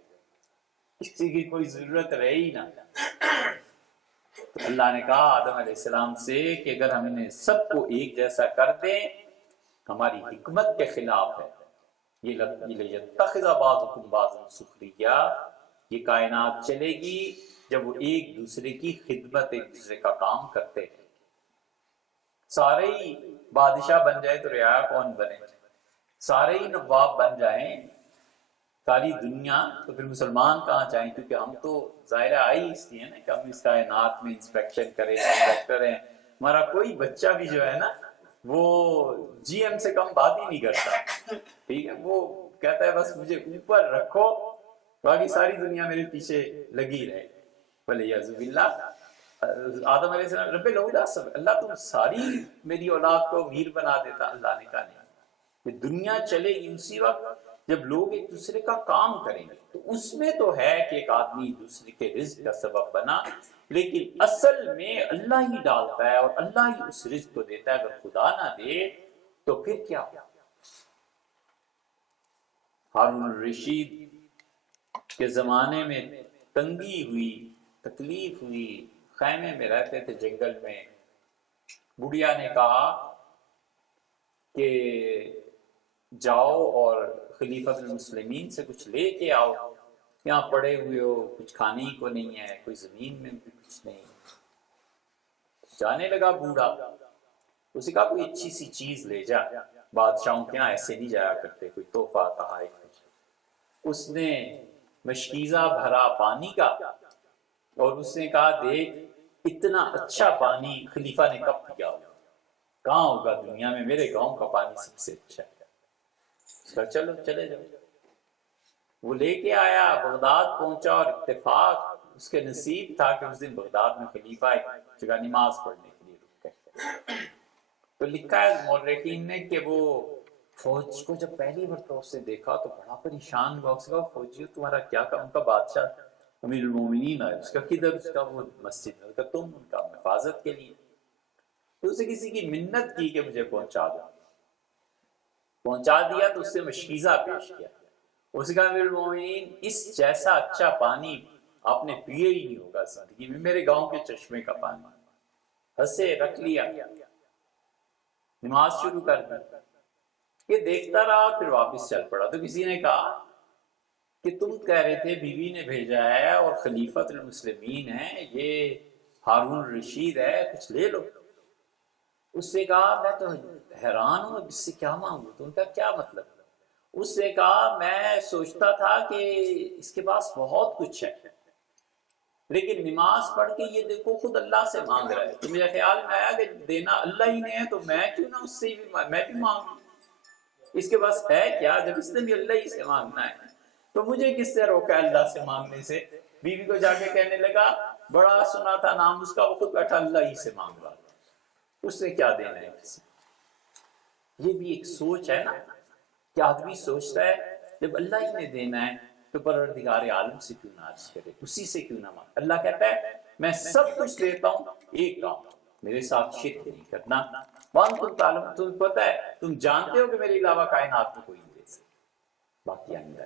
کسی کی کوئی ضرورت رہے ہی نہ۔ تو اللہ نے کہا آدم علیہ السلام سے کہ اگر ہم انہیں سب کو ایک جیسا کر دیں، ہماری حکمت کے خلاف ہے، یہ لَيَتَّخِذَ بَعْضُكُمْ بَعْضًا سُخْرِيًّا، یہ کائنات چلے گی جب وہ ایک دوسرے کی خدمت، ایک دوسرے کا کام کرتے ہیں۔ سارے ہی بادشاہ بن جائے تو رعایا کون بنے، سارے ہی نواب بن جائیں ساری دنیا، تو پھر مسلمان کہاں جائیں، کیونکہ ہم تو ظاہرہ آئی اس لیے نا کہ ہم اس کائنات میں انسپیکشن کریں، انسپیکٹر ہیں، ہمارا کوئی بچہ بھی جو ہے نا وہ جی ایم سے کم بات ہی نہیں کرتا، ٹھیک ہے، وہ کہتا ہے بس مجھے اوپر رکھو، باقی ساری دنیا میرے پیچھے لگی رہے، ولیعوذ باللہ۔ آدم علیہ السلام رب لولا سب، اللہ تم ساری میری اولاد کو امیر بنا دیتا، اللہ نے کہا نہیں، کہ دنیا چلے گی اسی وقت جب لوگ ایک دوسرے کا کام کریں گے، تو اس میں تو ہے کہ ایک آدمی دوسرے کے رزق کا سبب بنا، لیکن اصل میں اللہ ہی ڈالتا ہے اور اللہ ہی اس رزق کو دیتا ہے، اگر خدا نہ دے تو پھر کیا ہو۔ ہارون الرشید کے زمانے میں تنگی ہوئی، تکلیف ہوئی، خیمے میں رہتے تھے جنگل میں، بڑھیا نے کہا کہ جاؤ اور خلیفۃ المسلمین سے کچھ لے کے آؤ، یہاں پڑے ہوئے ہو، کچھ کھانے کو نہیں ہے، کوئی زمین میں بھی کچھ نہیں۔ جانے لگا بوڑھا، اسے کہا کوئی اچھی سی چیز لے جا، بادشاہوں کے یہاں ایسے نہیں جایا کرتے، کوئی تحفہ تحائف۔ اس نے مشکیزہ بھرا پانی کا اور اس نے کہا دیکھ اتنا اچھا پانی خلیفہ نے کب پیا ہوگا، کہاں ہوگا دنیا میں، میرے گاؤں کا پانی سب سے اچھا ہے۔ چلو چلے جاؤ۔ وہ لے کے آیا، بغداد پہنچا، اور اتفاق اس کے نصیب تھا کہ اس دن بغداد میں خلیفہ ایک جگہ نماز پڑھنے کے لیے رک گئے۔ تو لکھا ہے مورخین نے کہ وہ فوج کو جب پہلی مرتبہ اس نے دیکھا تو بڑا پریشان ہوا، اس کا فوجیوں تمہارا کیا کام، ان کا بادشاہ امیر المومنین ہے، اس کا کدھر، اس کا وہ مسجد ہے، کہ تم ان کا حفاظت کے لیے، تو اسے کسی کی منت کی کہ مجھے پہنچا دو، پہنچا دیا، تو اس سے مشکیزہ پیش کیا، اس کا امیر المومنین اس جیسا اچھا پانی آپ نے پیے ہی نہیں ہوگا زندگی میں، میرے گاؤں کے چشمے کا پانی، ہنسے، رکھ لیا، نماز شروع کر دی، یہ دیکھتا رہا پھر واپس چل پڑا۔ تو کسی نے کہا کہ تم کہہ رہے تھے بیوی نے بھیجا ہے اور خلیفۃ المسلمین ہے، یہ ہارون الرشید ہے، کچھ لے لو۔ اس سے کہا میں تو حیران ہوں، اس سے کیا مانگوں، تو ان کا کیا مطلب؟ اس سے کہا میں سوچتا تھا کہ اس کے پاس بہت کچھ ہے، لیکن نماز پڑھ کے یہ دیکھو خود اللہ سے مانگ رہا ہے، تو میرے خیال میں آیا کہ دینا اللہ ہی نے ہے تو میں کیوں نہ اس سے میں بھی مانگوں، اس کے پاس ہے کیا جب اس نے بھی اللہ ہی سے مانگنا ہے، تو مجھے کس سے روکا اللہ سے مانگنے سے؟ بیوی کو جا کے کہنے لگا بڑا سنا تھا نام اس کا، وہ خود بیٹھا اللہ ہی سے مانگ رہا، اس نے کیا دینا ہے کسی۔ یہ بھی ایک سوچ ہے نا کہ آدمی سوچتا ہے جب اللہ ہی نے دینا ہے تو پروردگار عالم سے کیوں نہ عرض کرے، اسی سے کیوں نہ مانگے۔ اللہ کہتا ہے میں سب کچھ دیتا ہوں، ایک کام میرے ساتھ شرک نہیں کرنا، وانتم تعلمون، تم پتہ ہے، تم جانتے ہو کہ میرے علاوہ کائنات میں کوئی نہیں دے سکتا، باقی آئندہ